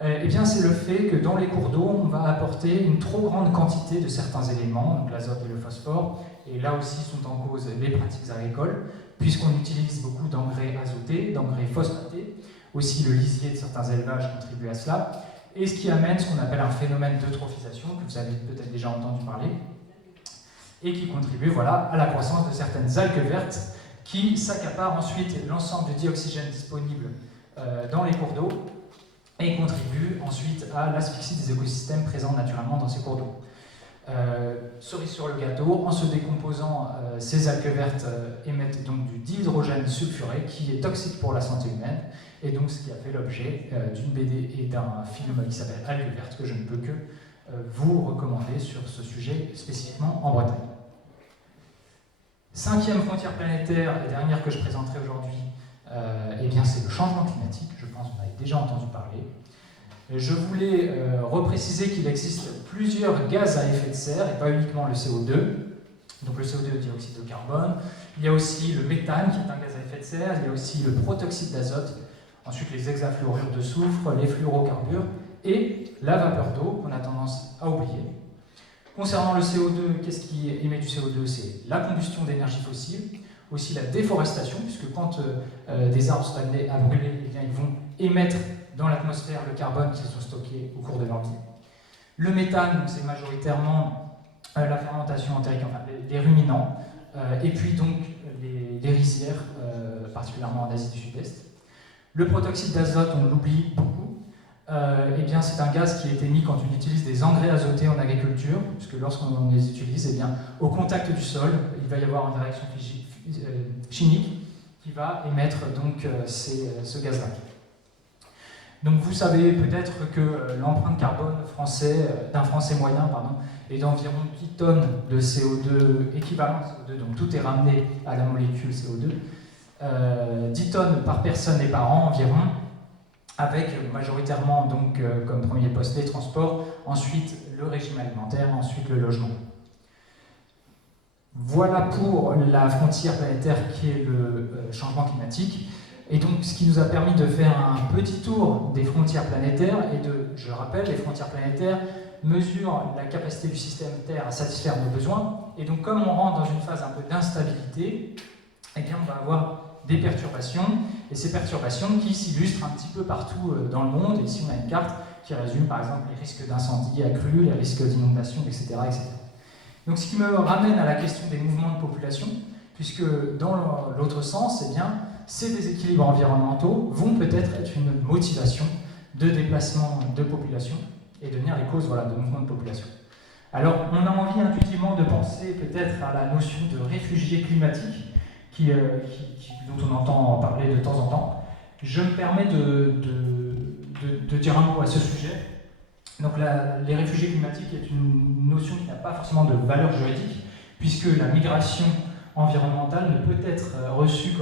Eh bien, c'est le fait que dans les cours d'eau, on va apporter une trop grande quantité de certains éléments, donc l'azote et le phosphore, et là aussi sont en cause les pratiques agricoles, puisqu'on utilise beaucoup d'engrais azotés, d'engrais phosphatés, aussi le lisier de certains élevages contribue à cela, et ce qui amène ce qu'on appelle un phénomène d'eutrophisation, que vous avez peut-être déjà entendu parler, et qui contribue à la croissance de certaines algues vertes qui s'accapare ensuite l'ensemble du dioxygène disponible dans les cours d'eau et contribue ensuite à l'asphyxie des écosystèmes présents naturellement dans ces cours d'eau. Cerise sur le gâteau, en se décomposant, ces algues vertes émettent donc du dihydrogène sulfuré qui est toxique pour la santé humaine, et donc ce qui a fait l'objet d'une BD et d'un film qui s'appelle Algues vertes, que je ne peux que vous recommander sur ce sujet spécifiquement en Bretagne. Cinquième frontière planétaire et dernière que je présenterai aujourd'hui, eh bien c'est le changement climatique. Je pense que vous en avez déjà entendu parler. Je voulais repréciser qu'il existe plusieurs gaz à effet de serre et pas uniquement le CO2. Donc le CO2, dioxyde de carbone. Il y a aussi le méthane qui est un gaz à effet de serre. Il y a aussi le protoxyde d'azote. Ensuite les hexafluorures de soufre, les fluorocarbures et la vapeur d'eau qu'on a tendance à oublier. Concernant le CO2, qu'est-ce qui émet du CO2? C'est la combustion d'énergie fossile, aussi la déforestation, puisque quand des arbres sont amenés à brûler, eh bien, ils vont émettre dans l'atmosphère le carbone qui se sont stockés au cours de leur vie. Le méthane, c'est majoritairement la fermentation entérique, enfin les ruminants, et puis donc les rizières, particulièrement en Asie du Sud-Est. Le protoxyde d'azote, on l'oublie beaucoup. Eh bien, c'est un gaz qui est émis quand on utilise des engrais azotés en agriculture, puisque lorsqu'on les utilise, eh bien, au contact du sol, il va y avoir une réaction chimique qui va émettre donc, ce gaz-là. Donc vous savez peut-être que l'empreinte carbone d'un Français moyen est d'environ 10 tonnes de CO2, équivalent CO2, donc tout est ramené à la molécule CO2, 10 tonnes par personne et par an environ, avec majoritairement donc, comme premier poste les transports, ensuite le régime alimentaire, ensuite le logement. Voilà pour la frontière planétaire qui est le changement climatique. Et donc ce qui nous a permis de faire un petit tour des frontières planétaires, et je le rappelle, les frontières planétaires mesurent la capacité du système Terre à satisfaire nos besoins, et donc comme on rentre dans une phase un peu d'instabilité, eh bien on va avoir des perturbations, et ces perturbations qui s'illustrent un petit peu partout dans le monde. Et ici on a une carte qui résume par exemple les risques d'incendie accrus, les risques d'inondation, etc., etc. Donc ce qui me ramène à la question des mouvements de population, puisque dans l'autre sens, eh bien, ces déséquilibres environnementaux vont peut-être être une motivation de déplacement de population et devenir les causes de mouvements de population. Alors on a envie intuitivement de penser peut-être à la notion de réfugiés climatiques, dont on entend parler de temps en temps. Je me permets de dire un mot à ce sujet. Donc les réfugiés climatiques est une notion qui n'a pas forcément de valeur juridique, puisque la migration environnementale ne peut être reçue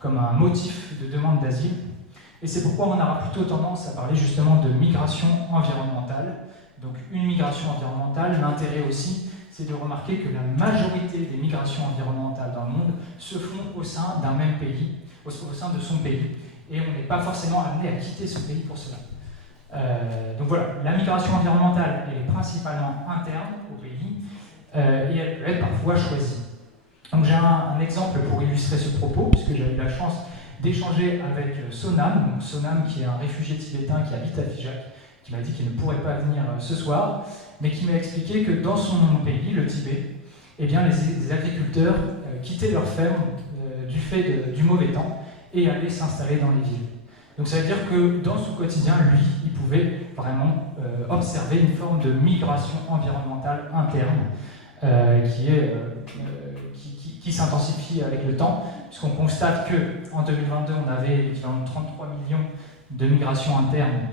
comme un motif de demande d'asile. Et c'est pourquoi on aura plutôt tendance à parler justement de migration environnementale. Donc une migration environnementale, l'intérêt aussi, c'est de remarquer que la majorité des migrations environnementales dans le monde se font au sein d'un même pays, au sein de son pays, et on n'est pas forcément amené à quitter ce pays pour cela. Donc voilà, la migration environnementale, elle est principalement interne au pays, et elle peut être parfois choisie. Donc j'ai un exemple pour illustrer ce propos, puisque j'ai eu la chance d'échanger avec Sonam, donc Sonam qui est un réfugié tibétain qui habite à Figeac, qui m'a dit qu'il ne pourrait pas venir ce soir, mais qui m'a expliqué que dans son pays, le Tibet, eh bien, les agriculteurs quittaient leurs fermes du fait du mauvais temps et allaient s'installer dans les villes. Donc ça veut dire que dans son quotidien, lui, il pouvait vraiment observer une forme de migration environnementale interne qui s'intensifie avec le temps, puisqu'on constate qu'en 2022, on avait l'équivalent de 33 millions de migrations internes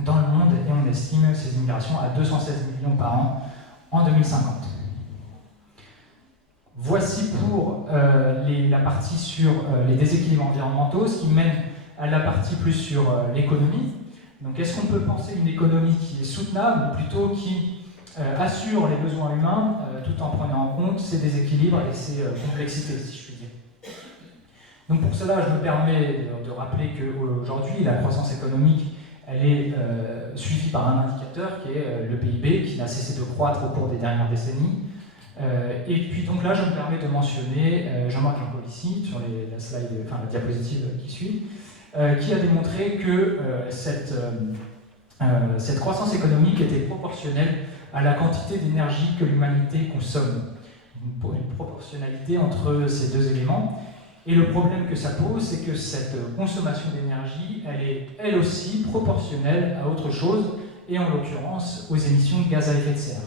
dans le monde, et on estime ces migrations à 216 millions par an en 2050. Voici pour la partie sur les déséquilibres environnementaux, ce qui mène à la partie plus sur l'économie. Donc est-ce qu'on peut penser une économie qui est soutenable, ou plutôt qui assure les besoins humains tout en prenant en compte ces déséquilibres et ces complexités, si je puis dire. Donc pour cela, je me permets de rappeler qu'aujourd'hui, la croissance économique, elle est suivie par un indicateur qui est le PIB, qui n'a cessé de croître au cours des dernières décennies. Et puis donc là, je me permets de mentionner Jean-Marc Jancovici sur la diapositive qui suit, qui a démontré que cette croissance économique était proportionnelle à la quantité d'énergie que l'humanité consomme. Une proportionnalité entre ces deux éléments. Et le problème que ça pose, c'est que cette consommation d'énergie, elle est elle aussi proportionnelle à autre chose, et en l'occurrence aux émissions de gaz à effet de serre.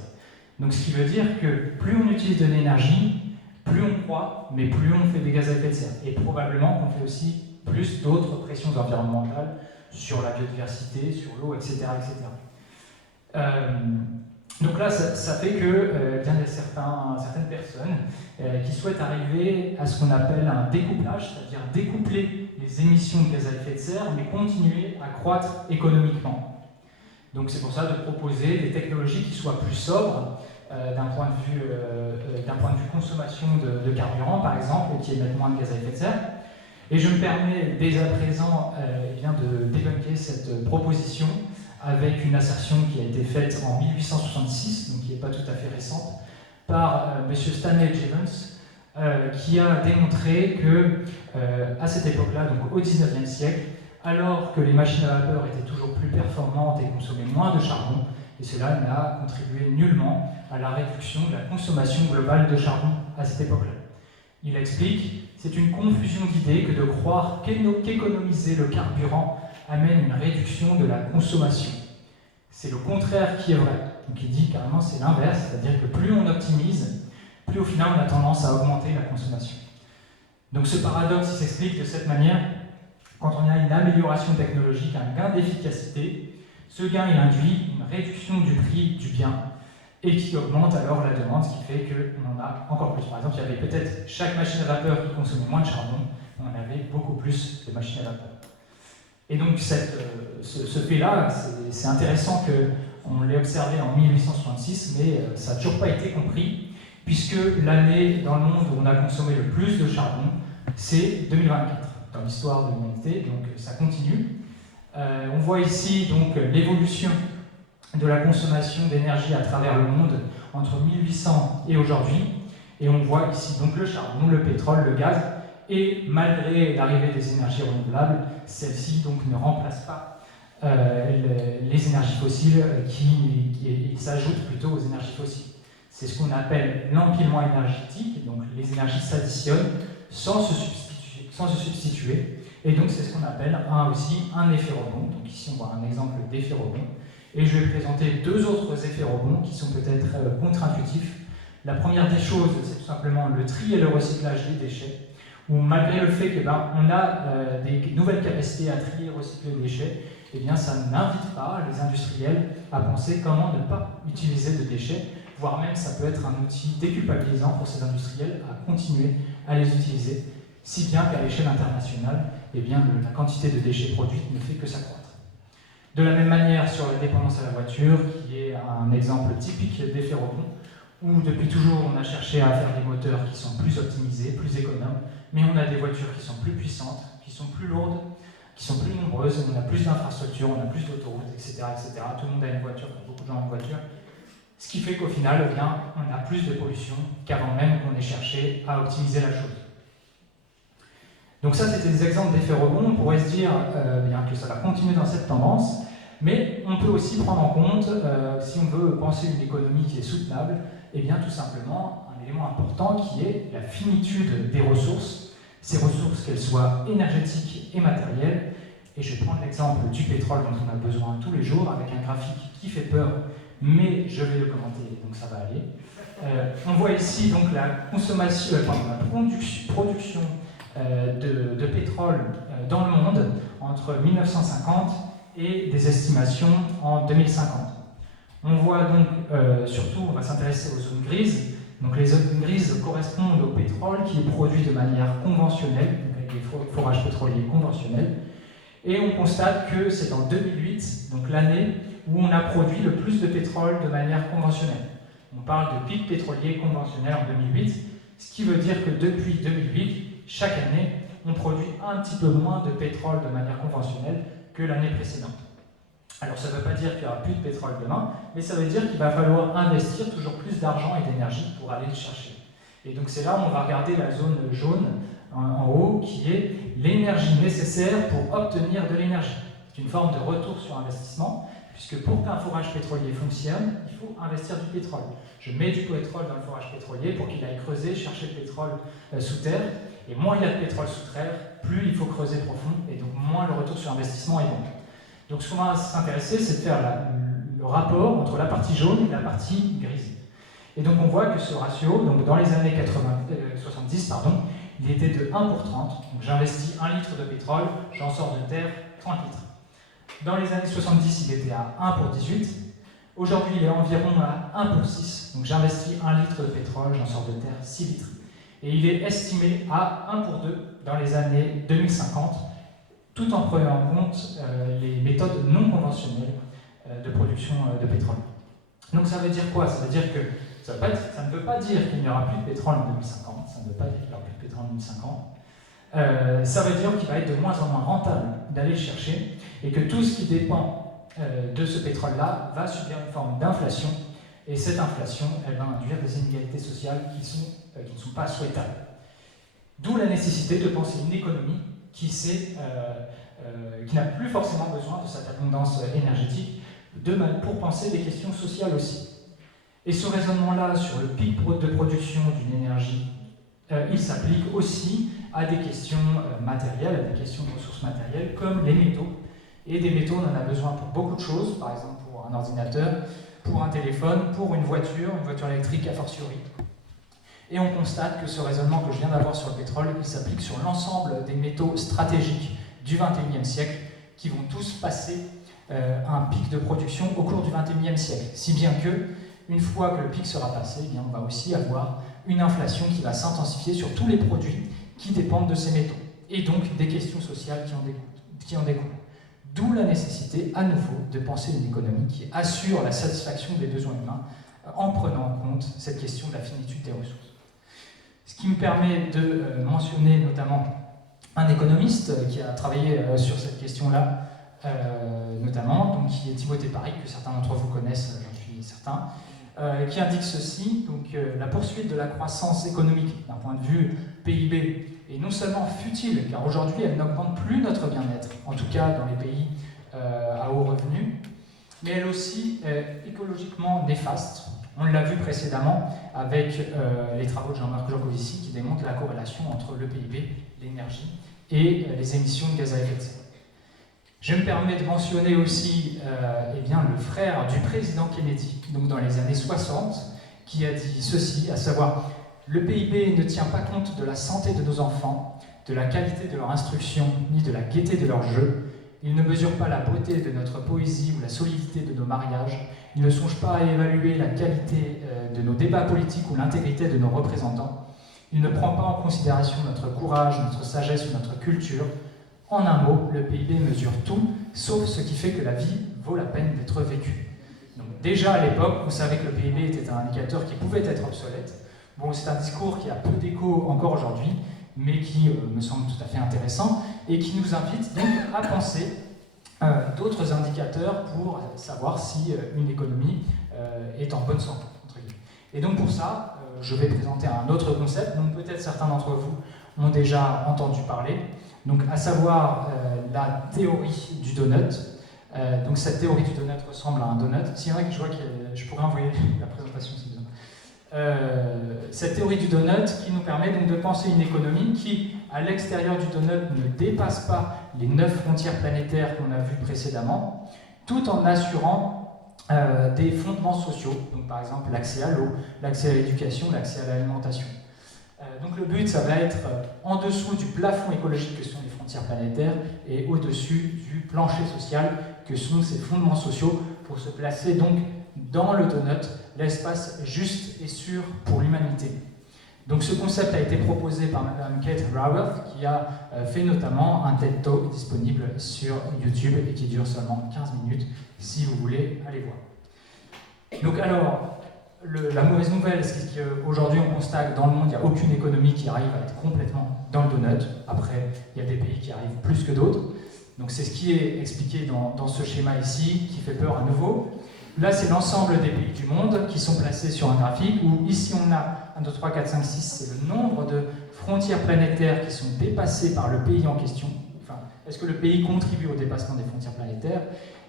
Donc ce qui veut dire que plus on utilise de l'énergie, plus on croît, mais plus on fait des gaz à effet de serre. Et probablement qu'on fait aussi plus d'autres pressions environnementales sur la biodiversité, sur l'eau, etc. etc. Donc là, ça fait que bien, il y a certaines personnes qui souhaitent arriver à ce qu'on appelle un découplage, c'est-à-dire découpler les émissions de gaz à effet de serre, mais continuer à croître économiquement. Donc c'est pour ça de proposer des technologies qui soient plus sobres d'un point de vue consommation de carburant, par exemple, et qui émettent moins de gaz à effet de serre. Et je me permets dès à présent de débunker cette proposition avec une assertion qui a été faite en 1866, donc qui n'est pas tout à fait récente, par M. Stanley Jevons, qui a démontré que à cette époque-là, donc au XIXe siècle, alors que les machines à vapeur étaient toujours plus performantes et consommaient moins de charbon, et cela n'a contribué nullement à la réduction de la consommation globale de charbon à cette époque-là. Il explique, c'est une confusion d'idées que de croire qu'économiser le carburant amène une réduction de la consommation. C'est le contraire qui est vrai. Donc il dit carrément c'est l'inverse, c'est-à-dire que plus on optimise, plus au final on a tendance à augmenter la consommation. Donc ce paradoxe il s'explique de cette manière. Quand on a une amélioration technologique, un gain d'efficacité, ce gain il induit une réduction du prix du bien et qui augmente alors la demande, ce qui fait qu'on en a encore plus. Par exemple, il y avait peut-être chaque machine à vapeur qui consommait moins de charbon, on avait beaucoup plus de machines à vapeur. Et donc ce fait-là, c'est intéressant qu'on l'ait observé en 1866, mais ça n'a toujours pas été compris, puisque l'année dans le monde où on a consommé le plus de charbon, c'est 2024. Dans l'histoire de l'humanité, donc ça continue. On voit ici donc l'évolution de la consommation d'énergie à travers le monde entre 1800 et aujourd'hui, et on voit ici donc le charbon, le pétrole, le gaz, et malgré l'arrivée des énergies renouvelables, celles-ci donc ne remplacent pas les énergies fossiles qui s'ajoutent plutôt aux énergies fossiles. C'est ce qu'on appelle l'empilement énergétique, donc les énergies s'additionnent sans se substituer, et donc c'est ce qu'on appelle aussi un effet rebond. Donc ici on voit un exemple d'effet rebond, et je vais présenter deux autres effets rebonds qui sont peut-être contre-intuitifs. La première des choses, c'est tout simplement le tri et le recyclage des déchets, où malgré le fait qu'on a des nouvelles capacités à trier et recycler les déchets, eh bien ça n'invite pas les industriels à penser comment ne pas utiliser de déchets, voire même ça peut être un outil déculpabilisant pour ces industriels à continuer à les utiliser, si bien qu'à l'échelle internationale, eh bien, la quantité de déchets produits ne fait que s'accroître. De la même manière, sur la dépendance à la voiture, qui est un exemple typique d'effet rebond, où depuis toujours on a cherché à faire des moteurs qui sont plus optimisés, plus économes, mais on a des voitures qui sont plus puissantes, qui sont plus lourdes, qui sont plus nombreuses, on a plus d'infrastructures, on a plus d'autoroutes, etc., etc. Tout le monde a une voiture, beaucoup de gens ont une voiture. Ce qui fait qu'au final, eh bien, on a plus de pollution qu'avant même qu'on ait cherché à optimiser la chose. Donc ça, c'était des exemples d'effets rebonds. On pourrait se dire bien que ça va continuer dans cette tendance, mais on peut aussi prendre en compte, si on veut penser une économie qui est soutenable, eh bien tout simplement un élément important qui est la finitude des ressources, ces ressources qu'elles soient énergétiques et matérielles. Et je vais prendre l'exemple du pétrole dont on a besoin tous les jours, avec un graphique qui fait peur, mais je vais le commenter, donc ça va aller. On voit ici donc la consommation, la production de pétrole dans le monde entre 1950 et des estimations en 2050. On voit donc, surtout, on va s'intéresser aux zones grises. Donc les zones grises correspondent au pétrole qui est produit de manière conventionnelle, donc avec des forages pétroliers conventionnels. Et on constate que c'est en 2008, donc l'année où on a produit le plus de pétrole de manière conventionnelle. On parle de pic pétrolier conventionnel en 2008, ce qui veut dire que depuis 2008, chaque année, on produit un petit peu moins de pétrole de manière conventionnelle que l'année précédente. Alors ça ne veut pas dire qu'il n'y aura plus de pétrole demain, mais ça veut dire qu'il va falloir investir toujours plus d'argent et d'énergie pour aller le chercher. Et donc c'est là où on va regarder la zone jaune en haut, qui est l'énergie nécessaire pour obtenir de l'énergie. C'est une forme de retour sur investissement, puisque pour qu'un forage pétrolier fonctionne, il faut investir du pétrole. Je mets du pétrole dans le forage pétrolier pour qu'il aille creuser, chercher le pétrole sous terre, Et moins il y a de pétrole sous terre, plus il faut creuser profond, et donc moins le retour sur investissement est bon. Donc ce qu'on va s'intéresser, c'est de faire le rapport entre la partie jaune et la partie grise. Et donc on voit que ce ratio, donc dans les années 70, il était de 1 pour 30. Donc j'investis 1 litre de pétrole, j'en sors de terre 30 litres. Dans les années 70, il était à 1 pour 18. Aujourd'hui, il est environ à 1 pour 6. Donc j'investis 1 litre de pétrole, j'en sors de terre 6 litres. Et il est estimé à 1 pour 2 dans les années 2050, tout en prenant en compte les méthodes non conventionnelles de production de pétrole. Donc ça veut dire quoi? Ça veut dire que ça ne veut pas dire qu'il n'y aura plus de pétrole en 2050, ça ne veut pas dire qu'il n'y aura plus de pétrole en 2050. Ça veut dire qu'il va être de moins en moins rentable d'aller le chercher et que tout ce qui dépend de ce pétrole-là va subir une forme d'inflation, et cette inflation, elle va induire des inégalités sociales qui ne sont pas souhaitables. D'où la nécessité de penser une économie qui n'a plus forcément besoin de cette abondance énergétique, pour penser des questions sociales aussi. Et ce raisonnement-là sur le pic de production d'une énergie, il s'applique aussi à des questions matérielles, à des questions de ressources matérielles, comme les métaux. Et des métaux, on en a besoin pour beaucoup de choses, par exemple pour un ordinateur, pour un téléphone, pour une voiture électrique a fortiori. Et on constate que ce raisonnement que je viens d'avoir sur le pétrole, il s'applique sur l'ensemble des métaux stratégiques du XXIe siècle, qui vont tous passer un pic de production au cours du XXIe siècle. Si bien que, une fois que le pic sera passé, eh bien, on va aussi avoir une inflation qui va s'intensifier sur tous les produits qui dépendent de ces métaux, et donc des questions sociales qui en découlent. D'où la nécessité, à nouveau, de penser une économie qui assure la satisfaction des besoins humains en prenant en compte cette question de la finitude des ressources. Ce qui me permet de mentionner notamment un économiste qui a travaillé sur cette question-là, notamment, donc, qui est Timothée Parry, que certains d'entre vous connaissent, j'en suis certain, qui indique ceci, donc la poursuite de la croissance économique d'un point de vue PIB est non seulement futile, car aujourd'hui elle n'augmente plus notre bien-être, en tout cas dans les pays à haut revenu, mais elle est aussi écologiquement néfaste. On l'a vu précédemment avec les travaux de Jean-Marc Jancovici qui démontrent la corrélation entre le PIB, l'énergie et les émissions de gaz à effet de serre. Je me permets de mentionner aussi le frère du président Kennedy, donc dans les années 60, qui a dit ceci, à savoir: le PIB ne tient pas compte de la santé de nos enfants, de la qualité de leur instruction, ni de la gaieté de leur jeu. Il ne mesure pas la beauté de notre poésie ou la solidité de nos mariages. Il ne songe pas à évaluer la qualité de nos débats politiques ou l'intégrité de nos représentants. Il ne prend pas en considération notre courage, notre sagesse ou notre culture. En un mot, le PIB mesure tout, sauf ce qui fait que la vie vaut la peine d'être vécue. Donc déjà à l'époque, on savait que le PIB était un indicateur qui pouvait être obsolète. Bon, c'est un discours qui a peu d'écho encore aujourd'hui, mais qui me semble tout à fait intéressant et qui nous invite donc à penser d'autres indicateurs pour savoir si une économie est en bonne santé, entre guillemets. Et donc pour ça, je vais présenter un autre concept dont peut-être certains d'entre vous ont déjà entendu parler, donc à savoir la théorie du donut. Donc cette théorie du donut ressemble à un donut. S'il y en a que je vois que je pourrais envoyer la présentation si besoin. Cette théorie du donut qui nous permet donc de penser une économie qui, à l'extérieur du donut, ne dépasse pas les 9 frontières planétaires qu'on a vues précédemment, tout en assurant des fondements sociaux, donc par exemple l'accès à l'eau, l'accès à l'éducation, l'accès à l'alimentation. Donc le but, ça va être en dessous du plafond écologique que sont les frontières planétaires et au-dessus du plancher social que sont ces fondements sociaux pour se placer donc dans le donut, l'espace juste et sûr pour l'humanité. Donc ce concept a été proposé par Madame Kate Raworth, qui a fait notamment un TED Talk disponible sur YouTube et qui dure seulement 15 minutes, si vous voulez aller voir. Donc alors, la mauvaise nouvelle, c'est qu'aujourd'hui on constate que dans le monde, il n'y a aucune économie qui arrive à être complètement dans le donut. Après, il y a des pays qui arrivent plus que d'autres. Donc c'est ce qui est expliqué dans ce schéma ici, qui fait peur à nouveau. Là, c'est l'ensemble des pays du monde qui sont placés sur un graphique où ici on a 1, 2, 3, 4, 5, 6, c'est le nombre de frontières planétaires qui sont dépassées par le pays en question. Enfin, est-ce que le pays contribue au dépassement des frontières planétaires?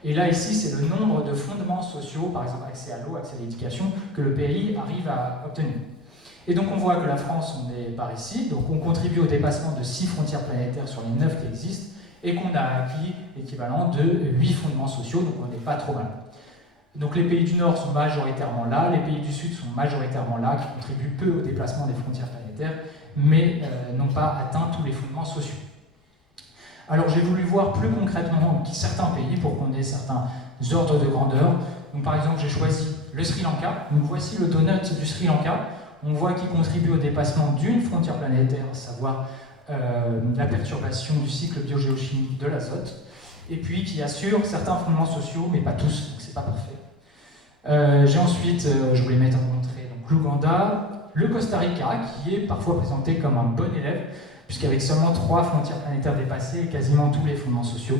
Et là, ici, c'est le nombre de fondements sociaux, par exemple accès à l'eau, accès à l'éducation, que le pays arrive à obtenir. Et donc on voit que la France, on est par ici, donc on contribue au dépassement de 6 frontières planétaires sur les 9 qui existent, et qu'on a acquis l'équivalent de 8 fondements sociaux, donc on n'est pas trop mal. Donc les pays du Nord sont majoritairement là, les pays du Sud sont majoritairement là, qui contribuent peu au déplacement des frontières planétaires, mais n'ont pas atteint tous les fondements sociaux. Alors j'ai voulu voir plus concrètement certains pays pour qu'on ait certains ordres de grandeur. Donc, par exemple, j'ai choisi le Sri Lanka. Donc voici le donut du Sri Lanka. On voit qu'il contribue au dépassement d'une frontière planétaire, à savoir la perturbation du cycle biogéochimique de l'azote, et puis qui assure certains fondements sociaux, mais pas tous, donc c'est pas parfait. J'ai ensuite, je voulais mettre en entrée l'Ouganda, le Costa Rica, qui est parfois présenté comme un bon élève, puisqu'avec seulement 3 frontières planétaires dépassées et quasiment tous les fondements sociaux.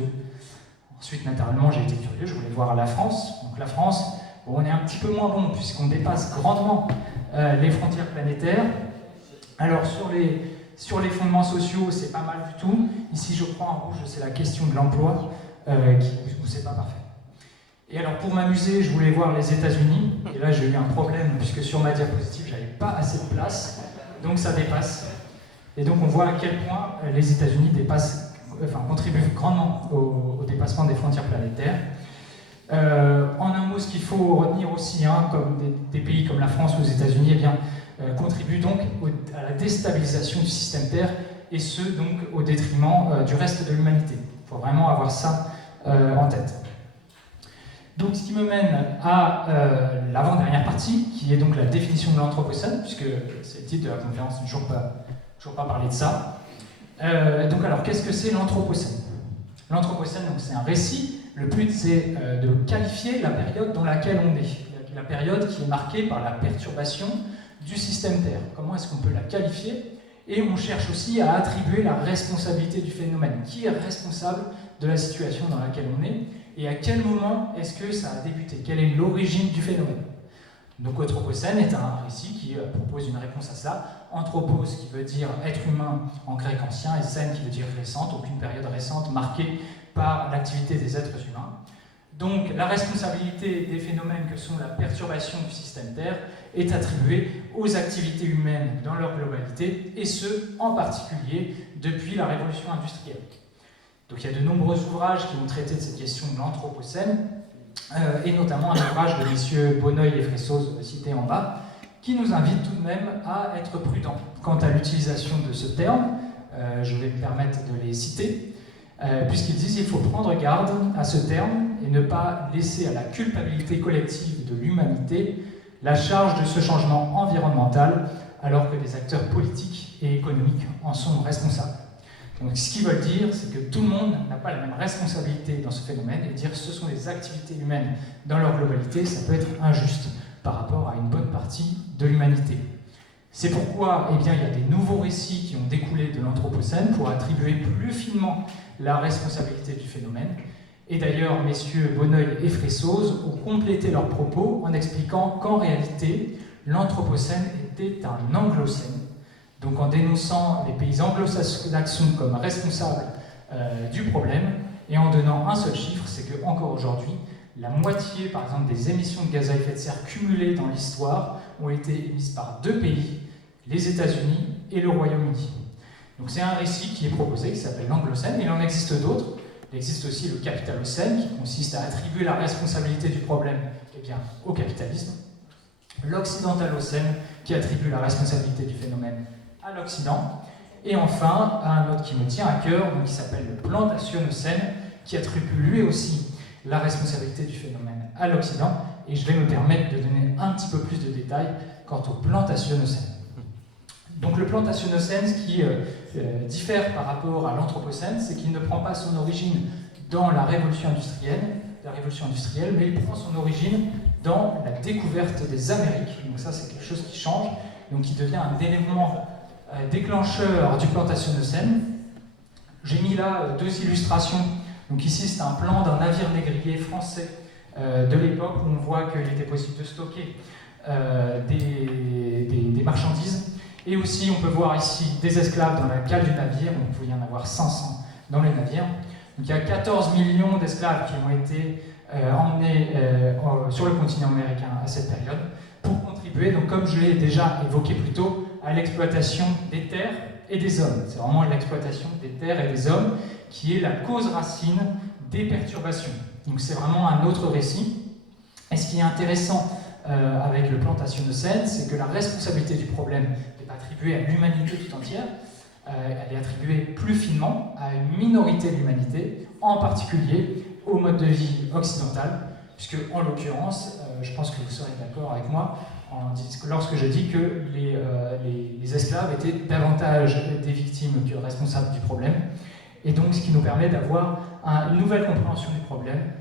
Ensuite, naturellement, j'ai été curieux, je voulais voir la France. Donc la France, bon, on est un petit peu moins bon, puisqu'on dépasse grandement les frontières planétaires. Alors sur les fondements sociaux, c'est pas mal du tout. Ici, je crois en rouge, c'est la question de l'emploi, où c'est pas parfait. Et alors, pour m'amuser, je voulais voir les États-Unis. Et là, j'ai eu un problème, puisque sur ma diapositive, j'avais pas assez de place. Donc, ça dépasse. Et donc, on voit à quel point les États-Unis contribuent grandement au dépassement des frontières planétaires. En un mot, ce qu'il faut retenir aussi, comme des pays comme la France ou les États-Unis, contribuent donc à la déstabilisation du système Terre, et ce, donc, au détriment du reste de l'humanité. Il faut vraiment avoir ça en tête. Donc, ce qui me mène à l'avant-dernière partie, qui est donc la définition de l'Anthropocène, puisque c'est le titre de la conférence, je n'ai toujours pas parlé de ça. Donc, alors, qu'est-ce que c'est l'Anthropocène? L'Anthropocène, c'est un récit. Le but, c'est de qualifier la période dans laquelle on est, la période qui est marquée par la perturbation du système Terre. Comment est-ce qu'on peut la qualifier? Et on cherche aussi à attribuer la responsabilité du phénomène. Qui est responsable de la situation dans laquelle on est? Et à quel moment est-ce que ça a débuté? Quelle est l'origine du phénomène? Donc Anthropocène est un récit qui propose une réponse à ça. Anthropos qui veut dire être humain en grec ancien, et scène qui veut dire récente, donc une période récente marquée par l'activité des êtres humains. Donc la responsabilité des phénomènes que sont la perturbation du système Terre est attribuée aux activités humaines dans leur globalité, et ce, en particulier, depuis la révolution industrielle. Donc il y a de nombreux ouvrages qui ont traité de cette question de l'Anthropocène, et notamment un ouvrage de messieurs Bonneuil et Fressoz, cité en bas, qui nous invite tout de même à être prudents quant à l'utilisation de ce terme. Je vais me permettre de les citer, puisqu'ils disent qu'il faut prendre garde à ce terme et ne pas laisser à la culpabilité collective de l'humanité la charge de ce changement environnemental, alors que des acteurs politiques et économiques en sont responsables. Donc ce qu'ils veulent dire, c'est que tout le monde n'a pas la même responsabilité dans ce phénomène, et dire que ce sont des activités humaines dans leur globalité, ça peut être injuste par rapport à une bonne partie de l'humanité. C'est pourquoi il y a des nouveaux récits qui ont découlé de l'Anthropocène pour attribuer plus finement la responsabilité du phénomène. Et d'ailleurs, messieurs Bonneuil et Fressoz ont complété leurs propos en expliquant qu'en réalité, l'Anthropocène était un anglocène. Donc en dénonçant les pays anglo-saxons comme responsables du problème, et en donnant un seul chiffre, c'est qu'encore aujourd'hui, la moitié, par exemple, des émissions de gaz à effet de serre cumulées dans l'histoire ont été émises par 2 pays, les États-Unis et le Royaume-Uni. Donc c'est un récit qui est proposé, qui s'appelle l'anglocène. Il en existe d'autres. Il existe aussi le capitalocène, qui consiste à attribuer la responsabilité du problème au capitalisme. L'occidentalocène, qui attribue la responsabilité du phénomène à l'Occident. Et enfin, un autre qui me tient à cœur, qui s'appelle le plantationocène, qui attribue lui aussi la responsabilité du phénomène à l'Occident. Et je vais me permettre de donner un petit peu plus de détails quant au plantationocène. Donc le plantationocène, ce qui diffère par rapport à l'Anthropocène, c'est qu'il ne prend pas son origine dans la révolution industrielle, mais il prend son origine dans la découverte des Amériques. Donc ça, c'est quelque chose qui change, donc qui devient un élément déclencheur du plantationocène. J'ai mis là 2 illustrations. Donc ici, c'est un plan d'un navire négrier français de l'époque où on voit qu'il était possible de stocker des marchandises. Et aussi, on peut voir ici des esclaves dans la cale du navire. Il pouvait y en avoir 500 dans les navires. Donc il y a 14 millions d'esclaves qui ont été emmenés sur le continent américain à cette période pour contribuer attribué, donc comme je l'ai déjà évoqué plus tôt, à l'exploitation des terres et des hommes. C'est vraiment l'exploitation des terres et des hommes qui est la cause racine des perturbations. Donc c'est vraiment un autre récit. Et ce qui est intéressant avec le Plantationnocène, c'est que la responsabilité du problème n'est pas attribuée à l'humanité tout entière, elle est attribuée plus finement à une minorité de l'humanité, en particulier au mode de vie occidental, puisque en l'occurrence, je pense que vous serez d'accord avec moi, lorsque je dis que les esclaves étaient davantage des victimes que responsables du problème, et donc ce qui nous permet d'avoir une nouvelle compréhension du problème.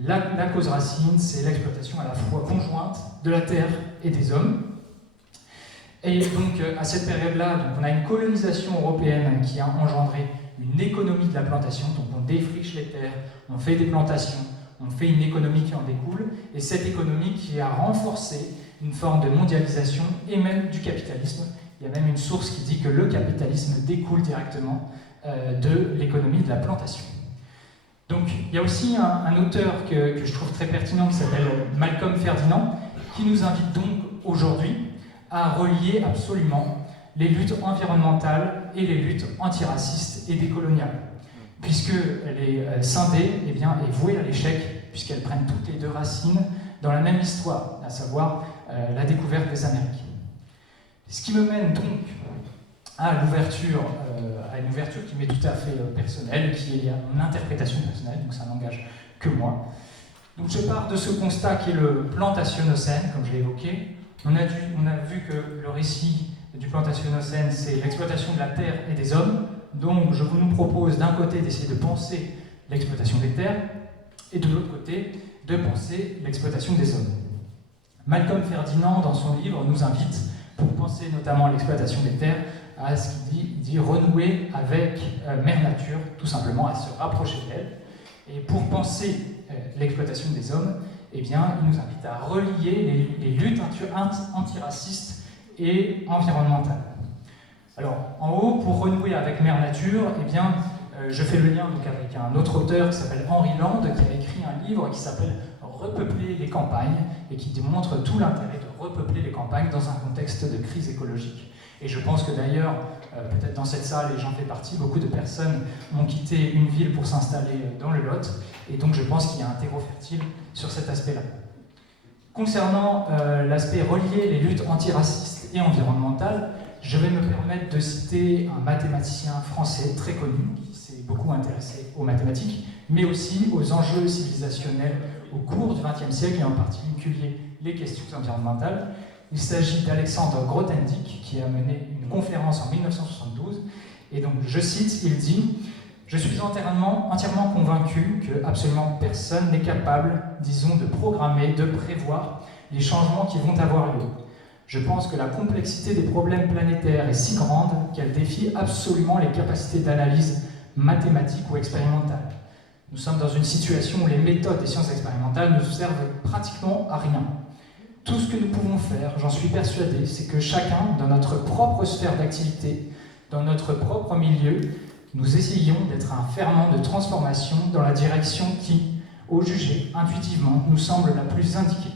La cause racine, c'est l'exploitation à la fois conjointe de la terre et des hommes. Et donc à cette période-là, on a une colonisation européenne qui a engendré une économie de la plantation, donc on défriche les terres, on fait des plantations, on fait une économie qui en découle, et cette économie qui a renforcé une forme de mondialisation et même du capitalisme. Il y a même une source qui dit que le capitalisme découle directement de l'économie de la plantation. Donc il y a aussi un auteur que je trouve très pertinent qui s'appelle Malcolm Ferdinand, qui nous invite donc aujourd'hui à relier absolument les luttes environnementales et les luttes antiracistes et décoloniales, puisqu'elle est scindée et vouée à l'échec, puisqu'elles prennent toutes les deux racines dans la même histoire, à savoir la découverte des Amériques. Ce qui me mène donc à une ouverture qui m'est tout à fait personnelle, qui est liée à mon interprétation personnelle, donc ça n'engage que moi. Donc je pars de ce constat qui est le Plantationnocène, comme je l'ai évoqué. On a vu que le récit du Plantationnocène, c'est l'exploitation de la terre et des hommes. Donc je vous propose d'un côté d'essayer de penser l'exploitation des terres, et de l'autre côté de penser l'exploitation des hommes. Malcolm Ferdinand, dans son livre, nous invite, pour penser notamment l'exploitation des terres, à ce qu'il dit renouer avec Mère Nature, tout simplement à se rapprocher d'elle. Et pour penser l'exploitation des hommes, il nous invite à relier les luttes antiracistes et environnementales. Alors, en haut, pour renouer avec Mère Nature, je fais le lien donc, avec un autre auteur qui s'appelle Henry Land, qui a écrit un livre qui s'appelle Repeupler les campagnes, et qui démontre tout l'intérêt de repeupler les campagnes dans un contexte de crise écologique. Et je pense que d'ailleurs, peut-être dans cette salle, et j'en fais partie, beaucoup de personnes ont quitté une ville pour s'installer dans le Lot, et donc je pense qu'il y a un terreau fertile sur cet aspect-là. Concernant l'aspect relié les luttes antiracistes et environnementales, je vais me permettre de citer un mathématicien français très connu, qui s'est beaucoup intéressé aux mathématiques, mais aussi aux enjeux civilisationnels au cours du XXe siècle, et en particulier les questions environnementales. Il s'agit d'Alexandre Grothendieck, qui a mené une conférence en 1972, et donc, je cite, il dit « Je suis entièrement convaincu que absolument personne n'est capable, disons, de programmer, de prévoir les changements qui vont avoir lieu. Je pense que la complexité des problèmes planétaires est si grande qu'elle défie absolument les capacités d'analyse mathématiques ou expérimentales. Nous sommes dans une situation où les méthodes des sciences expérimentales ne servent pratiquement à rien. Tout ce que nous pouvons faire, j'en suis persuadé, c'est que chacun, dans notre propre sphère d'activité, dans notre propre milieu, nous essayons d'être un ferment de transformation dans la direction qui, au juger intuitivement, nous semble la plus indiquée.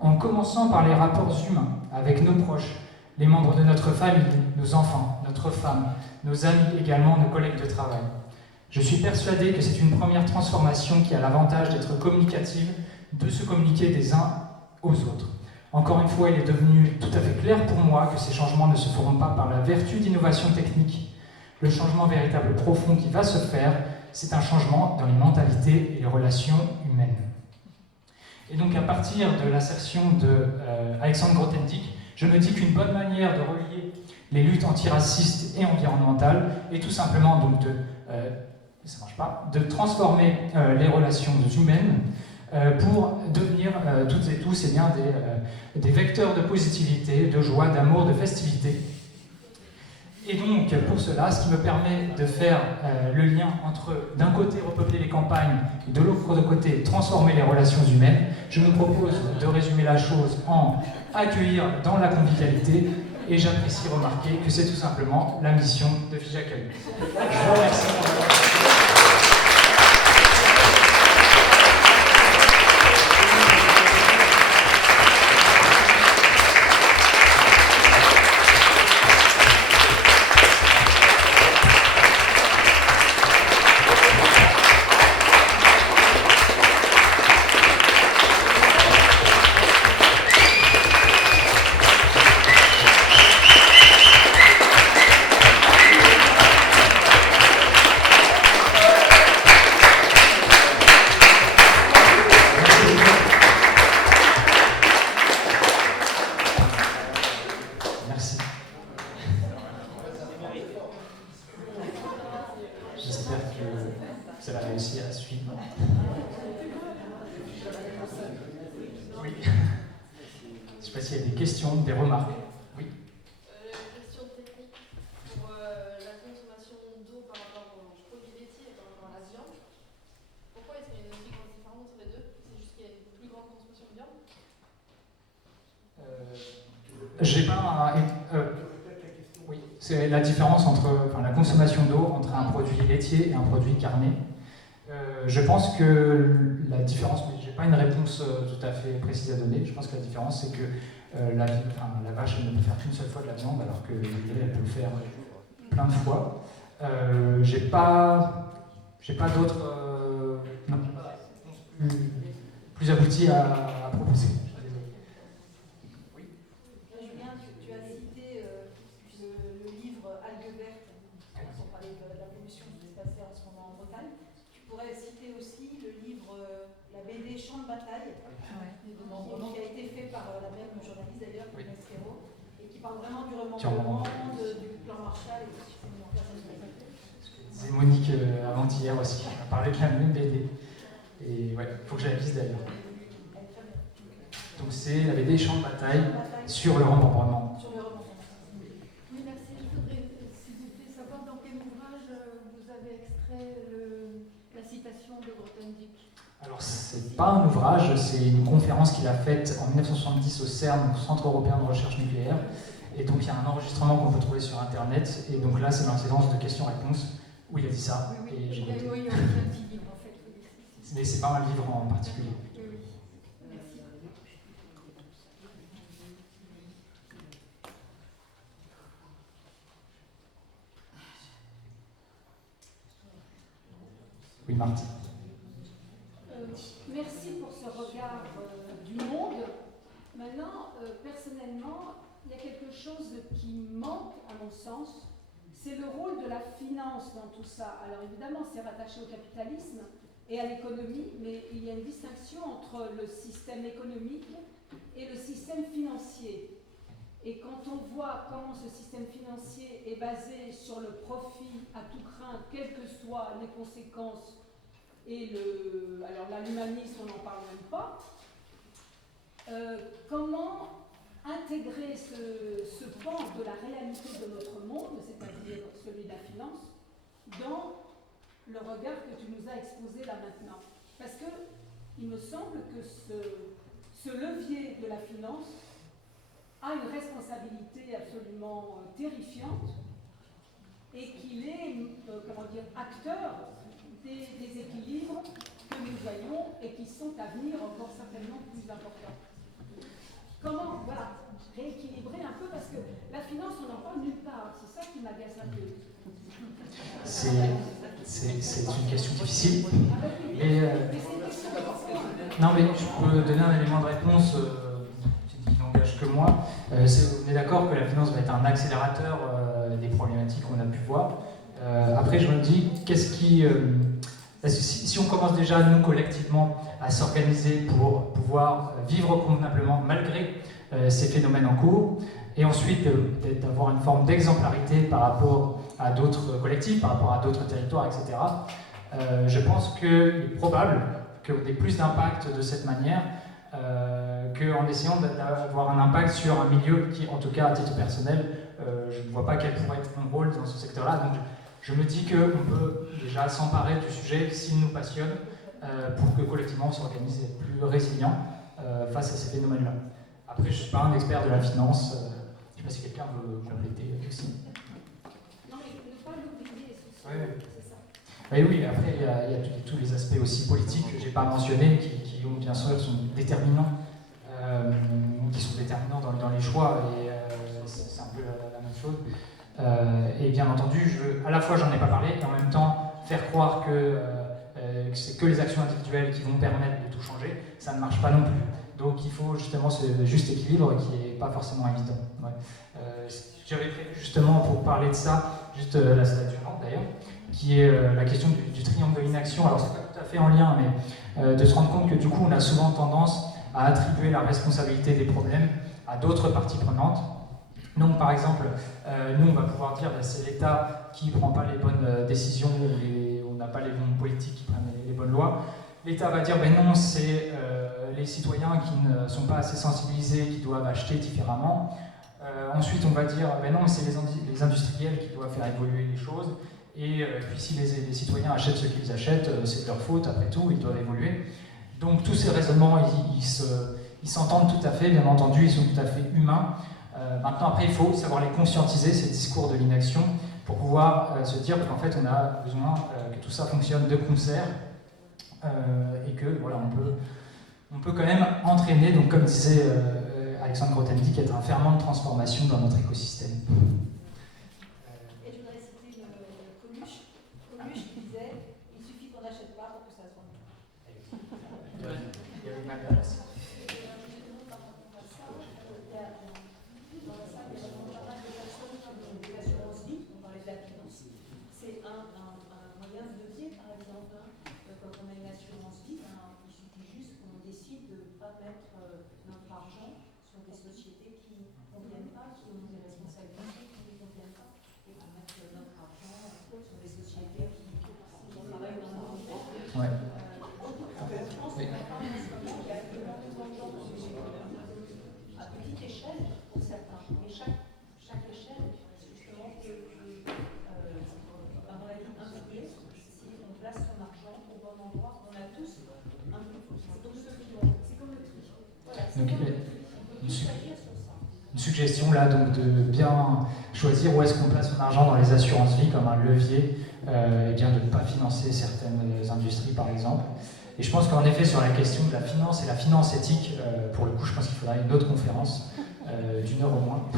En commençant par les rapports humains avec nos proches, les membres de notre famille, nos enfants, notre femme, nos amis également, nos collègues de travail. Je suis persuadé que c'est une première transformation qui a l'avantage d'être communicative, de se communiquer des uns aux autres. Encore une fois, il est devenu tout à fait clair pour moi que ces changements ne se feront pas par la vertu d'innovation technique. Le changement véritable profond qui va se faire, c'est un changement dans les mentalités et les relations humaines. Et donc à partir de l'assertion d'Alexandre Grothendieck, je me dis qu'une bonne manière de relier les luttes antiracistes et environnementales est tout simplement donc de transformer les relations humaines pour devenir toutes et tous des vecteurs de positivité, de joie, d'amour, de festivité. Et donc, pour cela, ce qui me permet de faire le lien entre, d'un côté, repeupler les campagnes, et de l'autre côté, transformer les relations humaines, je me propose de résumer la chose en accueillir dans la convivialité, et j'apprécie remarquer que c'est tout simplement la mission de FigeAccueil. Je vous remercie. vous avez réussi à suivre. Oui. Je ne sais pas s'il y a des questions, des remarques. Oui. Question technique pour la consommation d'eau par rapport aux produits laitiers et par rapport à la viande. Pourquoi est-ce qu'il y a une aussi grande différence entre les deux? C'est juste qu'il y a une plus grande consommation de viande? J'ai pas. Oui, c'est la différence entre la consommation d'eau entre un produit laitier et un produit carné. Je pense que la différence, mais je n'ai pas une réponse tout à fait précise à donner. Je pense que la différence, c'est que la vache, elle ne peut faire qu'une seule fois de la viande, alors que le lait, elle peut le faire plein de fois. J'ai pas d'autres plus abouties à proposer. Julien, tu as cité le livre Algues vertes, pour parler de la pollution qui se passait en ce moment en Bretagne. Tu pourrais citer aussi le livre, la BD Champ de bataille, qui a été fait par la même journaliste d'ailleurs, Inès Ferro, et qui parle vraiment du remontement, du plan Marshall et tout ce qui s'est mis en place. C'est Monique avant-hier aussi, on a parlé de la même BD. Et ouais, il faut que je la lise d'ailleurs. Donc c'est la BD Champ de bataille sur le remembrement. Oui, merci. Je voudrais, s'il vous plaît, savoir dans quel ouvrage vous avez extrait la citation de Grothendieck. Alors, c'est pas un ouvrage, c'est une conférence qu'il a faite en 1970 au CERN, au Centre européen de recherche nucléaire. Et donc, il y a un enregistrement qu'on peut trouver sur Internet. Et donc là, c'est dans la séquence de questions-réponses où il a dit ça. Oui, et j'ai noté. oui, on a un petit livre en fait. Mais c'est pas un livre en particulier. Oui, oui. Merci. Oui, Marthe. Merci pour ce regard du monde. Maintenant, personnellement, il y a quelque chose qui manque, à mon sens, c'est le rôle de la finance dans tout ça. Alors évidemment, c'est rattaché au capitalisme et à l'économie, mais il y a une distinction entre le système économique et le système financier. Et quand on voit comment ce système financier est basé sur le profit à tout craint, quelles que soient les conséquences, et alors là, l'humanisme, on n'en parle même pas, comment intégrer ce pan de la réalité de notre monde, c'est-à-dire celui de la finance, dans le regard que tu nous as exposé là maintenant. Parce que il me semble que ce levier de la finance a une responsabilité absolument terrifiante et qu'il est, acteur des équilibres que nous voyons et qui sont à venir encore certainement plus importants. Comment, rééquilibrer un peu, parce que la finance, on n'en parle nulle part, c'est ça qui m'agace un peu. C'est une question difficile. Non, mais je peux donner un élément de réponse qui n'engage que moi. On est d'accord que la finance va être un accélérateur des problématiques qu'on a pu voir. Après, je me dis, si on commence déjà, nous, collectivement, à s'organiser pour pouvoir vivre convenablement malgré ces phénomènes en cours, et ensuite d'avoir une forme d'exemplarité par rapport à d'autres collectifs, par rapport à d'autres territoires, etc., je pense qu'il est probable qu'on ait plus d'impact de cette manière qu'en essayant d'avoir un impact sur un milieu qui, en tout cas à titre personnel, je ne vois pas quel pourrait être mon rôle dans ce secteur-là. Donc je me dis qu'on peut déjà s'emparer du sujet s'il nous passionne pour que collectivement on s'organise et être plus résilient face à ces phénomènes-là. Après, je ne suis pas un expert de la finance, je ne sais pas si quelqu'un veut compléter aussi. Non, mais ne pas l'oublier, c'est ça. Oui, après, il y a tous les aspects aussi politiques que je n'ai pas mentionnés, qui ont bien sûr sont déterminants, dans les choix, et c'est un peu la même chose. Et bien entendu, à la fois j'en ai pas parlé, et en même temps faire croire que c'est que les actions individuelles qui vont permettre de tout changer, ça ne marche pas non plus. Donc il faut justement ce juste équilibre qui n'est pas forcément évident. Ouais. J'avais prévu justement pour parler de ça, juste la slide suivante d'ailleurs, qui est la question du triangle de l'inaction. Alors c'est pas tout à fait en lien, mais de se rendre compte que du coup on a souvent tendance à attribuer la responsabilité des problèmes à d'autres parties prenantes. Donc par exemple, nous on va pouvoir dire que c'est l'État qui ne prend pas les bonnes décisions, où on n'a n'a pas les bons politiques qui prennent les bonnes lois. L'État va dire, ben non, c'est les citoyens qui ne sont pas assez sensibilisés, qui doivent acheter différemment. Ensuite, on va dire, ben non, c'est les industriels qui doivent faire évoluer les choses. Et puis si les citoyens achètent ce qu'ils achètent, c'est de leur faute, après tout, ils doivent évoluer. Donc tous ces raisonnements, ils s'entendent tout à fait, bien entendu, ils sont tout à fait humains. Maintenant, après, il faut savoir les conscientiser, ces discours de l'inaction, pour pouvoir se dire qu'en fait, on a besoin que tout ça fonctionne de concert, et que voilà, on peut quand même entraîner, donc comme disait Alexandre Grothendieck, être un ferment de transformation dans notre écosystème. Et je voudrais citer Coluche qui disait « Il suffit qu'on n'achète pas pour que ça se vende ». C'est un moyen de levier, par exemple. Quand on a une assurance vie, il suffit juste qu'on décide de ne pas mettre notre argent sur des sociétés qui ne conviennent pas, qui ont des responsabilités qui ne conviennent pas, et de mettre notre argent sur des sociétés qui travaillent dans le monde. Ouais. Je pense que maintenant, il y a énormément de gens à petite échelle pour certains, mais chaque échelle, justement, peut à mon avis, impliquer si on place son argent au bon endroit. On a tous un peu, c'est comme ceux qui ont, c'est comme le tri. Voilà, c'est Donc, comme le tri. On peut tout agir sur ça. Une suggestion là, donc de bien choisir où est-ce qu'on place son argent dans les assurances vie comme un levier, et bien de ne pas financer certaines industries par exemple. Et je pense qu'en effet sur la question de la finance et la finance éthique, pour le coup je pense qu'il faudra une autre conférence, d'1 heure au moins.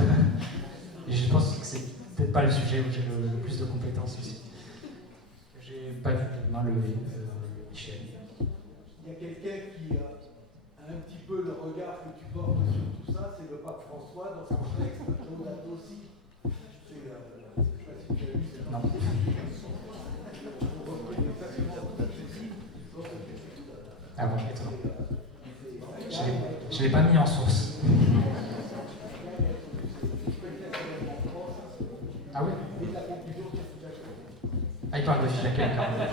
Et je pense que c'est peut-être pas le sujet où j'ai le plus de compétences aussi. J'ai pas vu les mains levées, Michel. Il y a quelqu'un qui a un petit peu le regard que tu portes sur tout ça, c'est le pape François dans son texte Laudato Si. Je ne sais pas si tu as lu, c'est Non. Ah bon, étonnant. Je l'ai pas mis en source. Ah oui. Ah, il parle de Figeac quand même.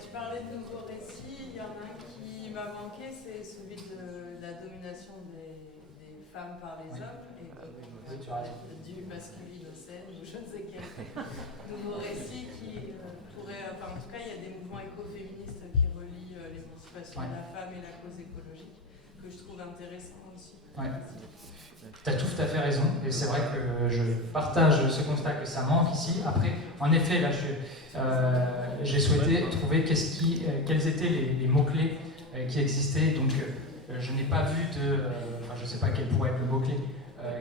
Tu parlais de nouveaux récits, il y en a un qui m'a manqué, c'est celui de la domination des femmes par les hommes, et tu parlais du masculinocène ou je ne sais quel nouveau récit qui pourrait, enfin en tout cas il y a des mouvements écoféministes qui relient l'émancipation de la femme et la cause écologique, que je trouve intéressant aussi. Ouais. Tu as tout à fait raison, et c'est vrai que je partage ce constat que ça manque ici. Après, en effet, là, j'ai souhaité trouver quels étaient les mots-clés qui existaient. Donc, je n'ai pas vu enfin, je ne sais pas quel pourrait être le mot-clé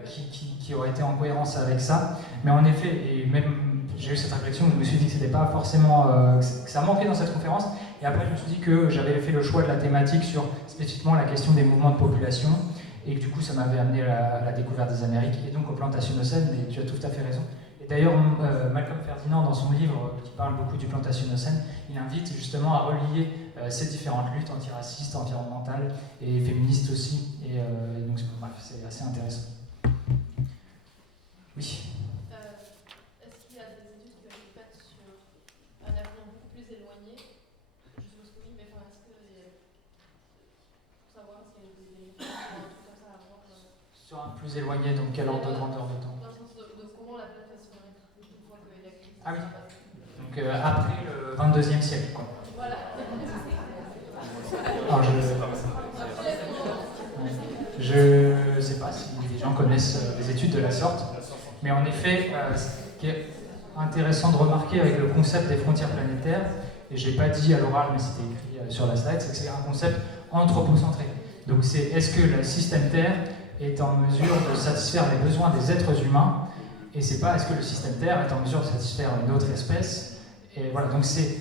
qui aurait été en cohérence avec ça. Mais en effet, et même j'ai eu cette réflexion, je me suis dit que c'était pas forcément que ça manquait dans cette conférence. Et après, je me suis dit que j'avais fait le choix de la thématique sur spécifiquement la question des mouvements de population. Et que du coup, ça m'avait amené à la découverte des Amériques et donc aux plantationocènes, mais tu as tout à fait raison. Et d'ailleurs, Malcolm Ferdinand, dans son livre qui parle beaucoup du plantationocène, il invite justement à relier ces différentes luttes antiracistes, environnementales et féministes aussi. Et donc, bref, c'est assez intéressant. Oui. Est-ce qu'il y a des études qui ont été faites sur un avenir beaucoup plus éloigné? Je suppose que oui, mais enfin, est-ce que pour savoir s'il y a des trucs comme ça à voir Sur un plus éloigné, donc quel ordre de grandeur de temps? Dans le sens de comment la planète va se faire une fois qu'il y a la crise. Ah oui. Donc après le 22e siècle, quoi. Voilà. Alors, je sais pas si les gens connaissent des études de la sorte, mais en effet, ce qui est intéressant de remarquer avec le concept des frontières planétaires, et je l'ai pas dit à l'oral, mais c'était écrit sur la slide, c'est que c'est un concept anthropocentré. Donc c'est est-ce que le système Terre est en mesure de satisfaire les besoins des êtres humains, et c'est pas est-ce que le système Terre est en mesure de satisfaire une autre espèce. Et voilà, donc c'est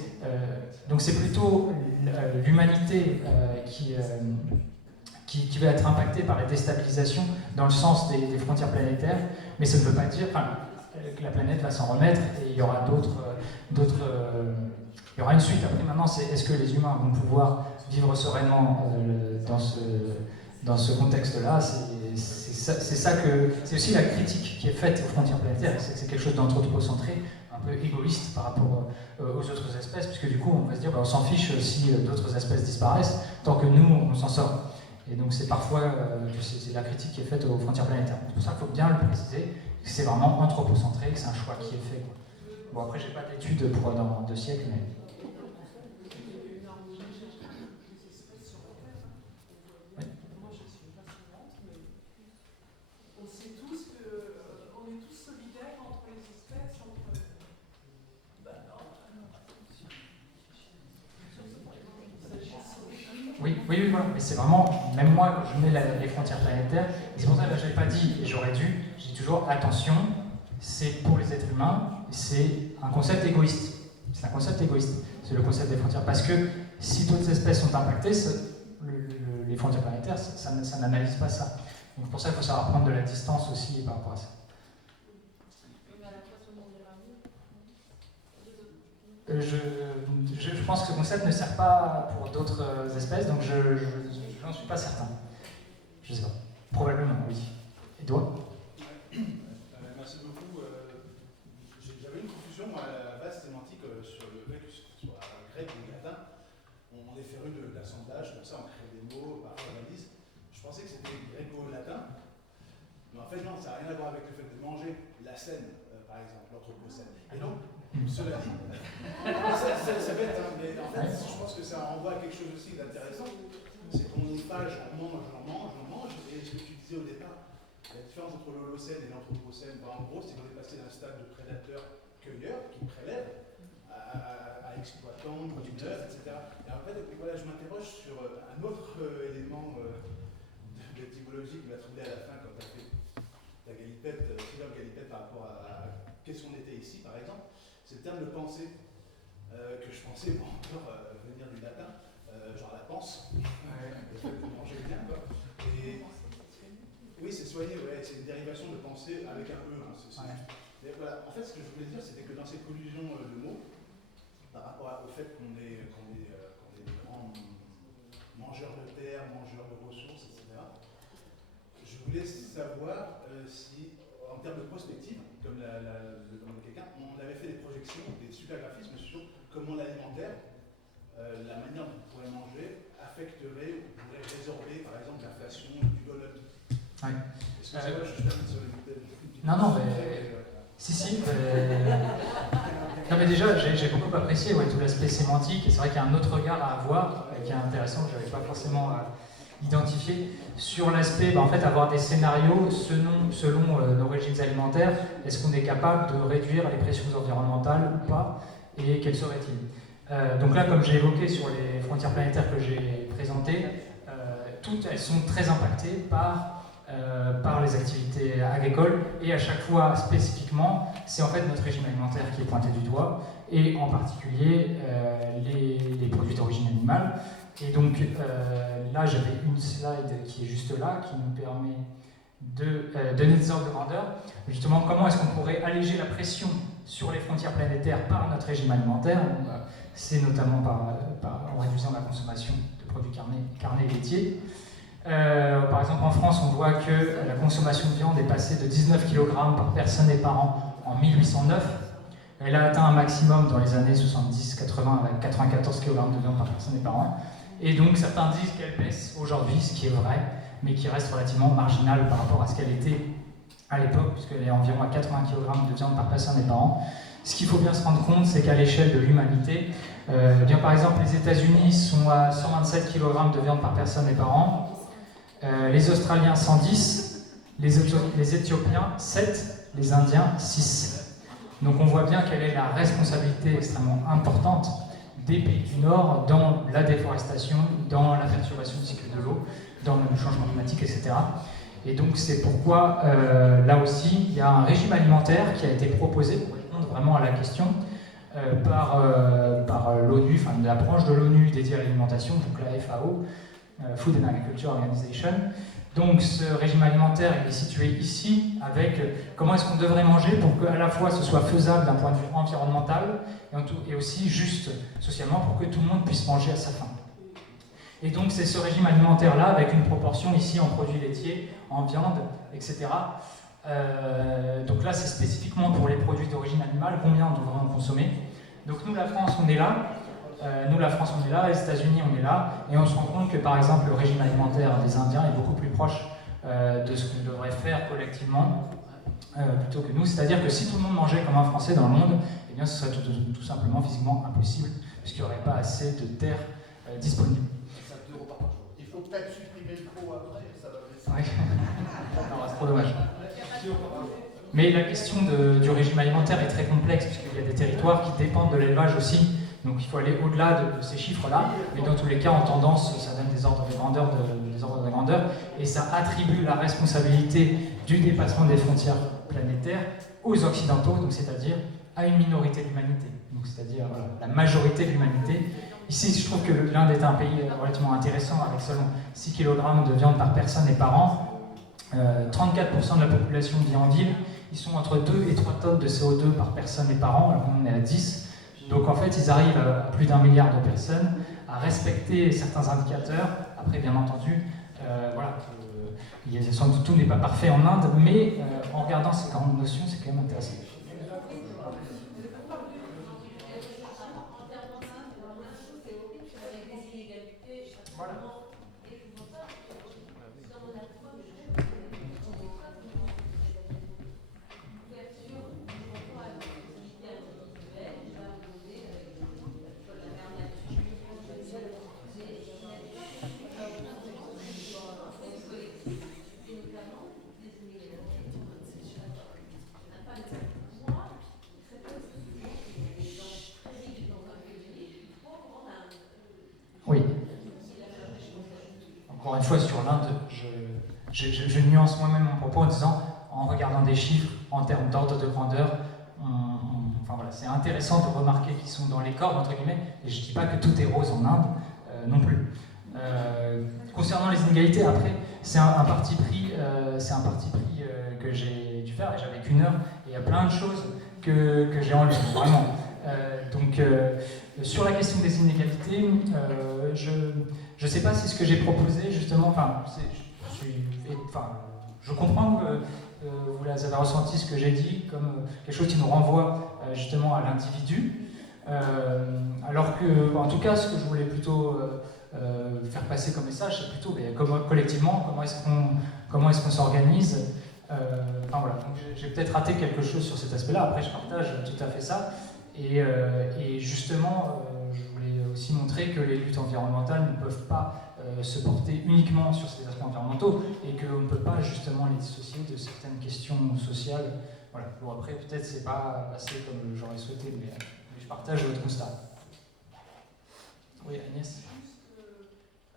plutôt l'humanité qui va être impactée par la déstabilisation dans le sens des frontières planétaires, mais ça ne veut pas dire que la planète va s'en remettre et il y aura il y aura une suite. Après maintenant, c'est est-ce que les humains vont pouvoir vivre sereinement dans ce contexte-là, c'est aussi la critique qui est faite aux frontières planétaires, c'est que c'est quelque chose d'anthropocentré, un peu égoïste par rapport aux autres espèces, puisque du coup on va se dire on s'en fiche si d'autres espèces disparaissent, tant que nous on s'en sort. Et donc c'est parfois c'est la critique qui est faite aux frontières planétaires. C'est pour ça qu'il faut bien le préciser, que c'est vraiment anthropocentré, que c'est un choix qui est fait, quoi. Bon, après j'ai pas d'études pour dans 2 siècles, mais... Oui, voilà. Mais c'est vraiment, même moi, quand je mets les frontières planétaires, et c'est pour ça que je n'avais pas dit, et j'aurais dû, je dis toujours, attention, c'est pour les êtres humains, c'est un concept égoïste. C'est un concept égoïste, c'est le concept des frontières. Parce que si d'autres espèces sont impactées, les frontières planétaires, ça n'analyse pas ça. Donc pour ça, il faut savoir prendre de la distance aussi par rapport à ça. Je pense que ce concept ne sert pas pour d'autres espèces, donc je n'en suis pas certain. Je sais pas. Probablement, oui. Et toi ? Merci beaucoup. J'avais une confusion à la base sémantique sur le fait que ce soit grec ou latin. On est féru d'assemblage, comme ça on crée des mots, parfois on analyse. Je pensais que c'était gréco-latin, mais en fait non, ça n'a rien à voir avec le fait de manger la scène, par exemple, l'anthropocène. Et donc, cela dit, ça bête, hein, mais en fait, je pense que ça renvoie à quelque chose aussi d'intéressant. C'est qu'on page, on mange, et ce que tu disais au départ, la différence entre l'Holocène et l'Anthropocène, en gros, c'est qu'on est passé d'un stade de prédateur-cueilleur qui prélève à exploitant, producteur, etc. Et en fait, voilà, je m'interroge sur un autre élément d'étymologie que tu vas trouver à la fin quand tu as fait ta galipette, galipette par rapport à qu'est-ce qu'on était ici, par exemple. C'est le terme de pensée que je pensais encore venir du latin, genre la panse, le fait de manger bien, quoi. Et oui, c'est soigné, ouais, c'est une dérivation de pensée avec un E. Hein, mais voilà, en fait, ce que je voulais dire, c'était que dans cette collusion de mots, par rapport au fait qu'on est des grands mangeurs de terre, mangeurs de ressources, etc., je voulais savoir si, en termes de prospective, comme le demandait quelqu'un, on avait fait des projections, des supergraphismes sur comment l'alimentaire, la manière dont on pourrait manger, affecterait ou pourrait résorber, par exemple, l'inflation du dollar. Ouais. Est-ce que c'est vrai, je termine sur une Non, mais... Si. Non, mais déjà, j'ai beaucoup apprécié tout l'aspect sémantique, et c'est vrai qu'il y a un autre regard à avoir, qui est intéressant, que je n'avais pas forcément identifié, sur l'aspect, en fait, avoir des scénarios selon nos régimes alimentaires. Est-ce qu'on est capable de réduire les pressions environnementales ou pas, et quels seraient-ils ? Donc là, comme j'ai évoqué sur les frontières planétaires que j'ai présentées, toutes elles sont très impactées par les activités agricoles, et à chaque fois spécifiquement, c'est en fait notre régime alimentaire qui est pointé du doigt, et en particulier les produits d'origine animale. Et donc là, j'avais une slide qui est juste là, qui nous permet de donner des ordres de grandeur. Justement, comment est-ce qu'on pourrait alléger la pression sur les frontières planétaires par notre régime alimentaire? C'est notamment en réduisant la consommation de produits carnés et laitiers. Par exemple, en France, on voit que la consommation de viande est passée de 19 kg par personne et par an en 1809. Elle a atteint un maximum dans les années 70-80 avec 94 kg de viande par personne et par an. Et donc certains disent qu'elle baisse aujourd'hui, ce qui est vrai, mais qui reste relativement marginal par rapport à ce qu'elle était à l'époque, puisqu'elle est environ à 80 kg de viande par personne et par an. Ce qu'il faut bien se rendre compte, c'est qu'à l'échelle de l'humanité, par exemple, les États-Unis sont à 127 kg de viande par personne et par an. Les Australiens 110, les Éthiopiens 7, les Indiens 6. Donc on voit bien quelle est la responsabilité extrêmement importante des pays du Nord dans la déforestation, dans la perturbation du cycle de l'eau, dans le changement climatique, etc. Et donc c'est pourquoi là aussi il y a un régime alimentaire qui a été proposé pour répondre vraiment à la question par l'ONU, enfin la branche de l'ONU dédiée à l'alimentation, donc la FAO, Food and Agriculture Organization. Donc ce régime alimentaire il est situé ici avec comment est-ce qu'on devrait manger pour qu'à la fois ce soit faisable d'un point de vue environnemental et aussi juste socialement pour que tout le monde puisse manger à sa faim. Et donc c'est ce régime alimentaire-là, avec une proportion ici en produits laitiers, en viande, etc. Donc là c'est spécifiquement pour les produits d'origine animale, combien on devrait en consommer. Donc nous la France on est là, les États-Unis on est là, et on se rend compte que par exemple le régime alimentaire des Indiens est beaucoup plus proche de ce qu'on devrait faire collectivement plutôt que nous. C'est-à-dire que si tout le monde mangeait comme un Français dans le monde, eh bien ce serait tout simplement physiquement impossible, puisqu'il n'y aurait pas assez de terre disponible. 5 € par jour. Il faut peut-être supprimer le pro après, ça va baisser. Ouais. Non, c'est trop dommage. Mais la question du régime alimentaire est très complexe, puisqu'il y a des territoires qui dépendent de l'élevage aussi. Donc il faut aller au-delà de ces chiffres-là. Mais dans tous les cas, en tendance, ça donne des ordres de grandeur, et ça attribue la responsabilité du dépassement des frontières planétaires aux Occidentaux, donc c'est-à-dire à une minorité de l'humanité, donc c'est-à-dire la majorité de l'humanité. Ici, je trouve que l'Inde est un pays relativement intéressant, avec seulement 6 kg de viande par personne et par an. 34% de la population vit en ville. Ils sont entre 2 et 3 tonnes de CO2 par personne et par an, alors qu'on est à 10. Donc en fait, ils arrivent à plus d'1 milliard de personnes, à respecter certains indicateurs. Après, bien entendu, sans doute tout n'est pas parfait en Inde, mais en regardant ces grandes notions, c'est quand même intéressant. Oui. Encore une fois, sur l'Inde, je nuance moi-même mon propos en disant, en regardant des chiffres en termes d'ordre de grandeur, c'est intéressant de remarquer qu'ils sont dans les cordes, entre guillemets, et je ne dis pas que tout est rose en Inde, non plus. Concernant les inégalités, après, c'est un parti pris que j'ai dû faire, et j'avais qu'1 heure, et il y a plein de choses que j'ai enlevées, vraiment. Sur la question des inégalités, je ne sais pas si ce que j'ai proposé, justement, je comprends que vous avez ressenti ce que j'ai dit comme quelque chose qui nous renvoie justement à l'individu, alors que, en tout cas, ce que je voulais plutôt faire passer comme message, c'est plutôt collectivement, comment est-ce qu'on s'organise. Donc j'ai peut-être raté quelque chose sur cet aspect-là, après je partage tout à fait ça. Et justement, je voulais aussi montrer que les luttes environnementales ne peuvent pas se porter uniquement sur ces aspects environnementaux et qu'on ne peut pas justement les dissocier de certaines questions sociales. Voilà. Bon, après, peut-être c'est pas passé comme j'aurais souhaité, mais je partage votre constat. Oui, Agnès.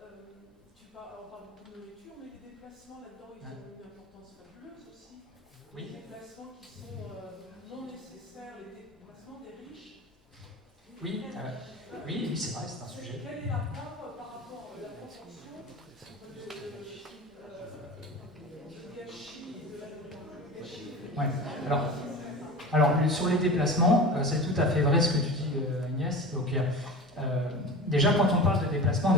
On parle beaucoup de nourriture, mais les déplacements là-dedans, ils ont une importance fabuleuse aussi. Oui. Les déplacements qui sont non nécessaires, les déplacements des riches. Oui, oui, c'est vrai, c'est un sujet. Quel est l'apport par rapport à la proportion du gâchis et de la gâchis? Ouais. Alors, sur les déplacements, c'est tout à fait vrai ce que tu dis, Agnès. Donc, déjà, quand on parle de déplacement,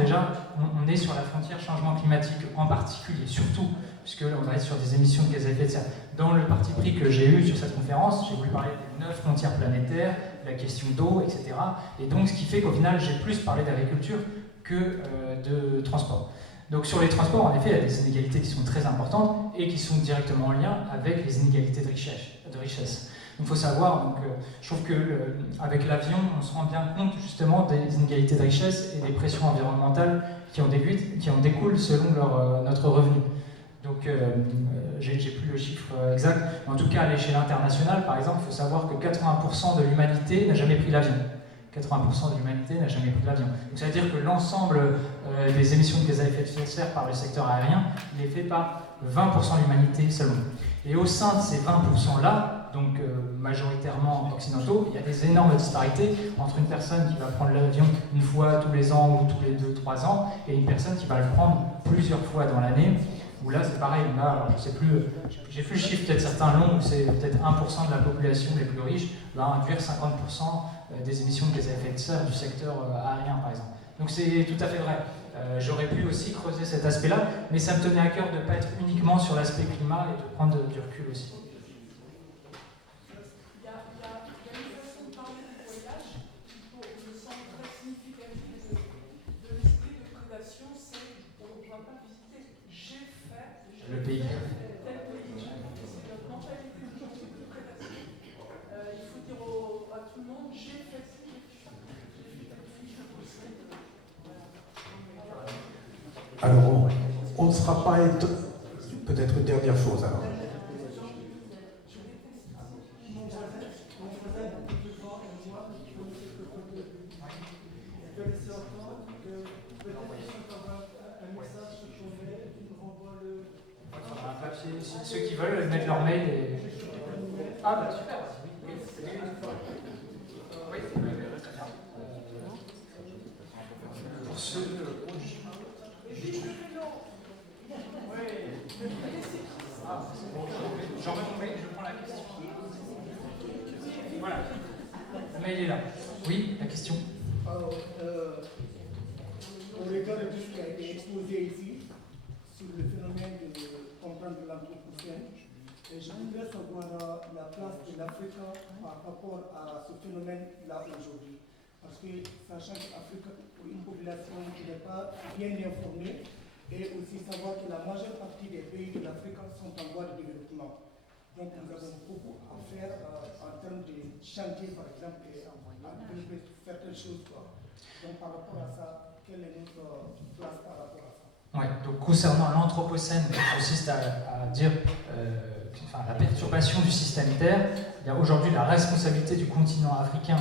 on est sur la frontière changement climatique en particulier, surtout, puisque là, on va être sur des émissions de gaz à effet de serre. Dans le parti pris que j'ai eu sur cette conférence, j'ai voulu parler des 9 frontières planétaires, la question d'eau, etc. Et donc, ce qui fait qu'au final, j'ai plus parlé d'agriculture que de transport. Donc, sur les transports, en effet, il y a des inégalités qui sont très importantes et qui sont directement en lien avec les inégalités de richesse. Donc, il faut savoir, je trouve qu'avec l'avion, on se rend bien compte justement des inégalités de richesse et des pressions environnementales qui en découlent selon notre revenu. Donc, j'ai plus le chiffre exact, mais en tout cas, à l'échelle internationale, par exemple, il faut savoir que 80% de l'humanité n'a jamais pris l'avion. 80% de l'humanité n'a jamais pris l'avion. Donc, ça veut dire que l'ensemble des émissions de gaz à effet de serre par le secteur aérien, il est fait par 20% de l'humanité seulement. Et au sein de ces 20%-là, donc majoritairement occidentaux, il y a des énormes disparités entre une personne qui va prendre l'avion une fois tous les ans ou tous les 2-3 ans et une personne qui va le prendre plusieurs fois dans l'année. Où là, c'est pareil, là, alors, je sais plus, j'ai plus le chiffre, peut-être certains l'ont, où c'est peut-être 1% de la population les plus riches va induire 50% des émissions de gaz à effet de serre du secteur aérien, par exemple. Donc c'est tout à fait vrai. J'aurais pu aussi creuser cet aspect-là, mais ça me tenait à cœur de ne pas être uniquement sur l'aspect climat et de prendre du recul aussi. Il y a une façon de parler du voyage qui me semble très significative de l'esprit de prédation, c'est on ne va pas visiter, j'ai fait Le pays. tel pays. C'est notre mentalité aujourd'hui de prédation. Il faut dire à tout le monde, j'ai fait ci, j'ai fait ça, j'ai fait tel pays, je possède. Alors, on ne sera pas peut-être une dernière chose alors. Un papier, ceux qui veulent mettre leur mail et... Ah bah super. Oui, très bien. Pour ceux j'envoie mon mail, je prends la question. Voilà. Le mail est là. Oui, la question. Alors, au regard de ce qui a été exposé ici, sur le phénomène de comprendre l'anthropocène, je voudrais savoir la place de l'Afrique par rapport à ce phénomène-là aujourd'hui. Parce que, sachant que l'Afrique est une population qui n'est pas bien informée, et aussi savoir que la majeure partie des pays de l'Afrique sont en voie de développement. Donc nous avons beaucoup à faire en termes de chantier, par exemple, et à développer certaines choses. Donc par rapport à ça, quelle est notre place par rapport à ça? Ouais, donc concernant l'anthropocène, qui consiste à dire la perturbation du système Terre, il y a aujourd'hui la responsabilité du continent africain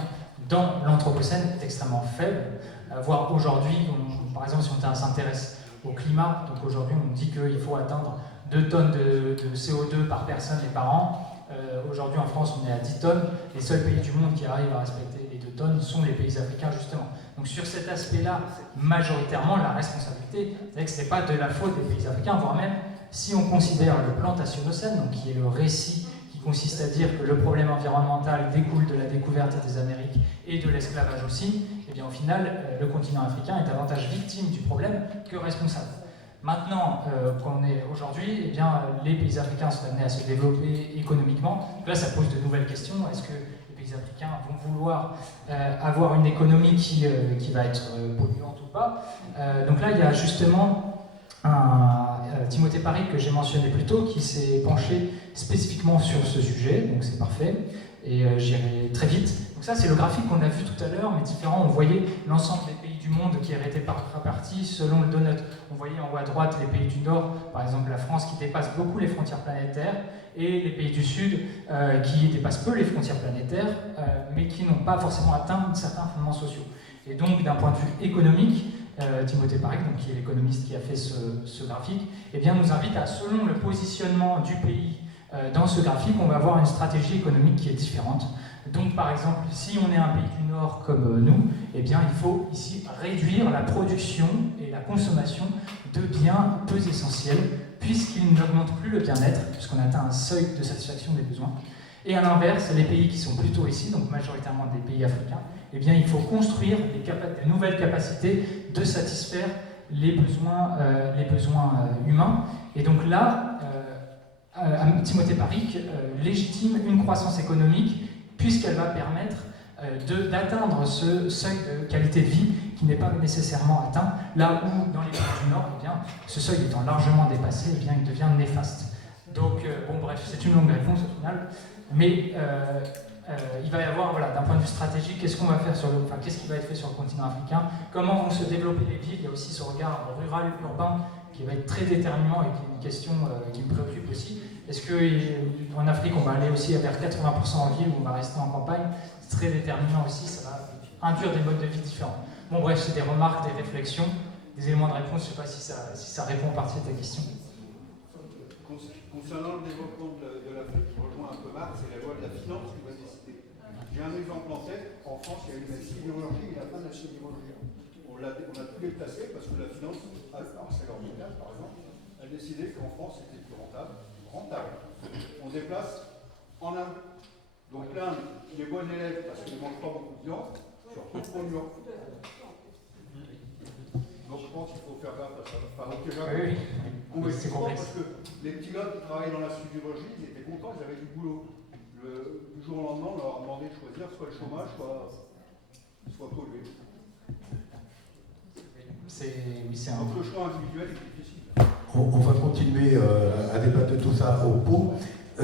dans l'anthropocène est extrêmement faible, voire aujourd'hui, par exemple si on s'intéresse au climat, donc aujourd'hui on dit qu'il faut atteindre 2 tonnes de CO2 par personne et par an. Aujourd'hui en France on est à 10 tonnes. Les seuls pays du monde qui arrivent à respecter les 2 tonnes sont les pays africains justement. Donc sur cet aspect-là, majoritairement la responsabilité, c'est que ce n'est pas de la faute des pays africains, voire même si on considère le Plantationocène, donc qui est le récit qui consiste à dire que le problème environnemental découle de la découverte des Amériques et de l'esclavage aussi, et bien au final le continent africain est davantage victime du problème que responsable. Maintenant qu'on est aujourd'hui, eh bien, les pays africains sont amenés à se développer économiquement. Donc là, ça pose de nouvelles questions. Est-ce que les pays africains vont vouloir avoir une économie qui va être polluante ou pas? Donc là, il y a justement Timothée Parry, que j'ai mentionné plus tôt, qui s'est penché spécifiquement sur ce sujet, donc c'est parfait, et j'irai très vite. Donc ça, c'est le graphique qu'on a vu tout à l'heure, mais différent. On voyait l'ensemble des pays du monde qui étaient répartis selon le donut. On voyait en haut à droite les pays du Nord, par exemple la France, qui dépasse beaucoup les frontières planétaires, et les pays du Sud, qui dépassent peu les frontières planétaires, mais qui n'ont pas forcément atteint certains fondements sociaux. Et donc, d'un point de vue économique, Timothée Parry, donc, qui est l'économiste qui a fait ce graphique, eh bien, nous invite à, selon le positionnement du pays dans ce graphique, on va avoir une stratégie économique qui est différente. Donc, par exemple, si on est un pays du Nord comme nous, eh bien, il faut ici réduire la production et la consommation de biens peu essentiels, puisqu'ils n'augmentent plus le bien-être, puisqu'on atteint un seuil de satisfaction des besoins. Et à l'inverse, les pays qui sont plutôt ici, donc majoritairement des pays africains, eh bien, il faut construire des nouvelles capacités de satisfaire les besoins humains. Et donc là, Timothée Parry légitime une croissance économique puisqu'elle va permettre d'atteindre ce seuil de qualité de vie qui n'est pas nécessairement atteint, là où dans les pays du Nord, eh bien, ce seuil étant largement dépassé, eh bien, il devient néfaste. Donc, bon bref, c'est une longue réponse au final, mais il va y avoir, voilà, d'un point de vue stratégique, qu'est-ce qu'on va faire qu'est-ce qui va être fait sur le continent africain, comment vont se développer les villes, il y a aussi ce regard rural-urbain qui va être très déterminant et qui est une question qui me préoccupe aussi. Est-ce qu'en Afrique, on va aller aussi vers 80% en ville ou on va rester en campagne? C'est très déterminant aussi, ça va induire des modes de vie différents. Bon bref, c'est des remarques, des réflexions, des éléments de réponse, je ne sais pas si ça répond en partie à ta question. Concernant le développement de l'Afrique, je rejoins un peu Marx, c'est la loi de la finance qui va décider. J'ai un exemple en tête, en France, il y a eu la sidérurgie et la fin de la sidérurgie. On a tout déplacé parce que la finance, ArcelorMittal par exemple, a décidé qu'en France c'était plus rentable. On déplace en Inde. Donc l'Inde, il est bon élève parce qu'il ne mange pas beaucoup de viande, surtout pour New York. Donc je pense qu'il faut faire gaffe à ça. Enfin, donc déjà, Oui, c'est complexe. parce que les petits gars qui travaillent dans la sidérurgie, ils étaient contents, ils avaient du boulot. Du jour au lendemain, on leur a demandé de choisir soit le chômage, soit polluer. Donc le choix individuel est difficile. On va continuer à débattre de tout ça au pot.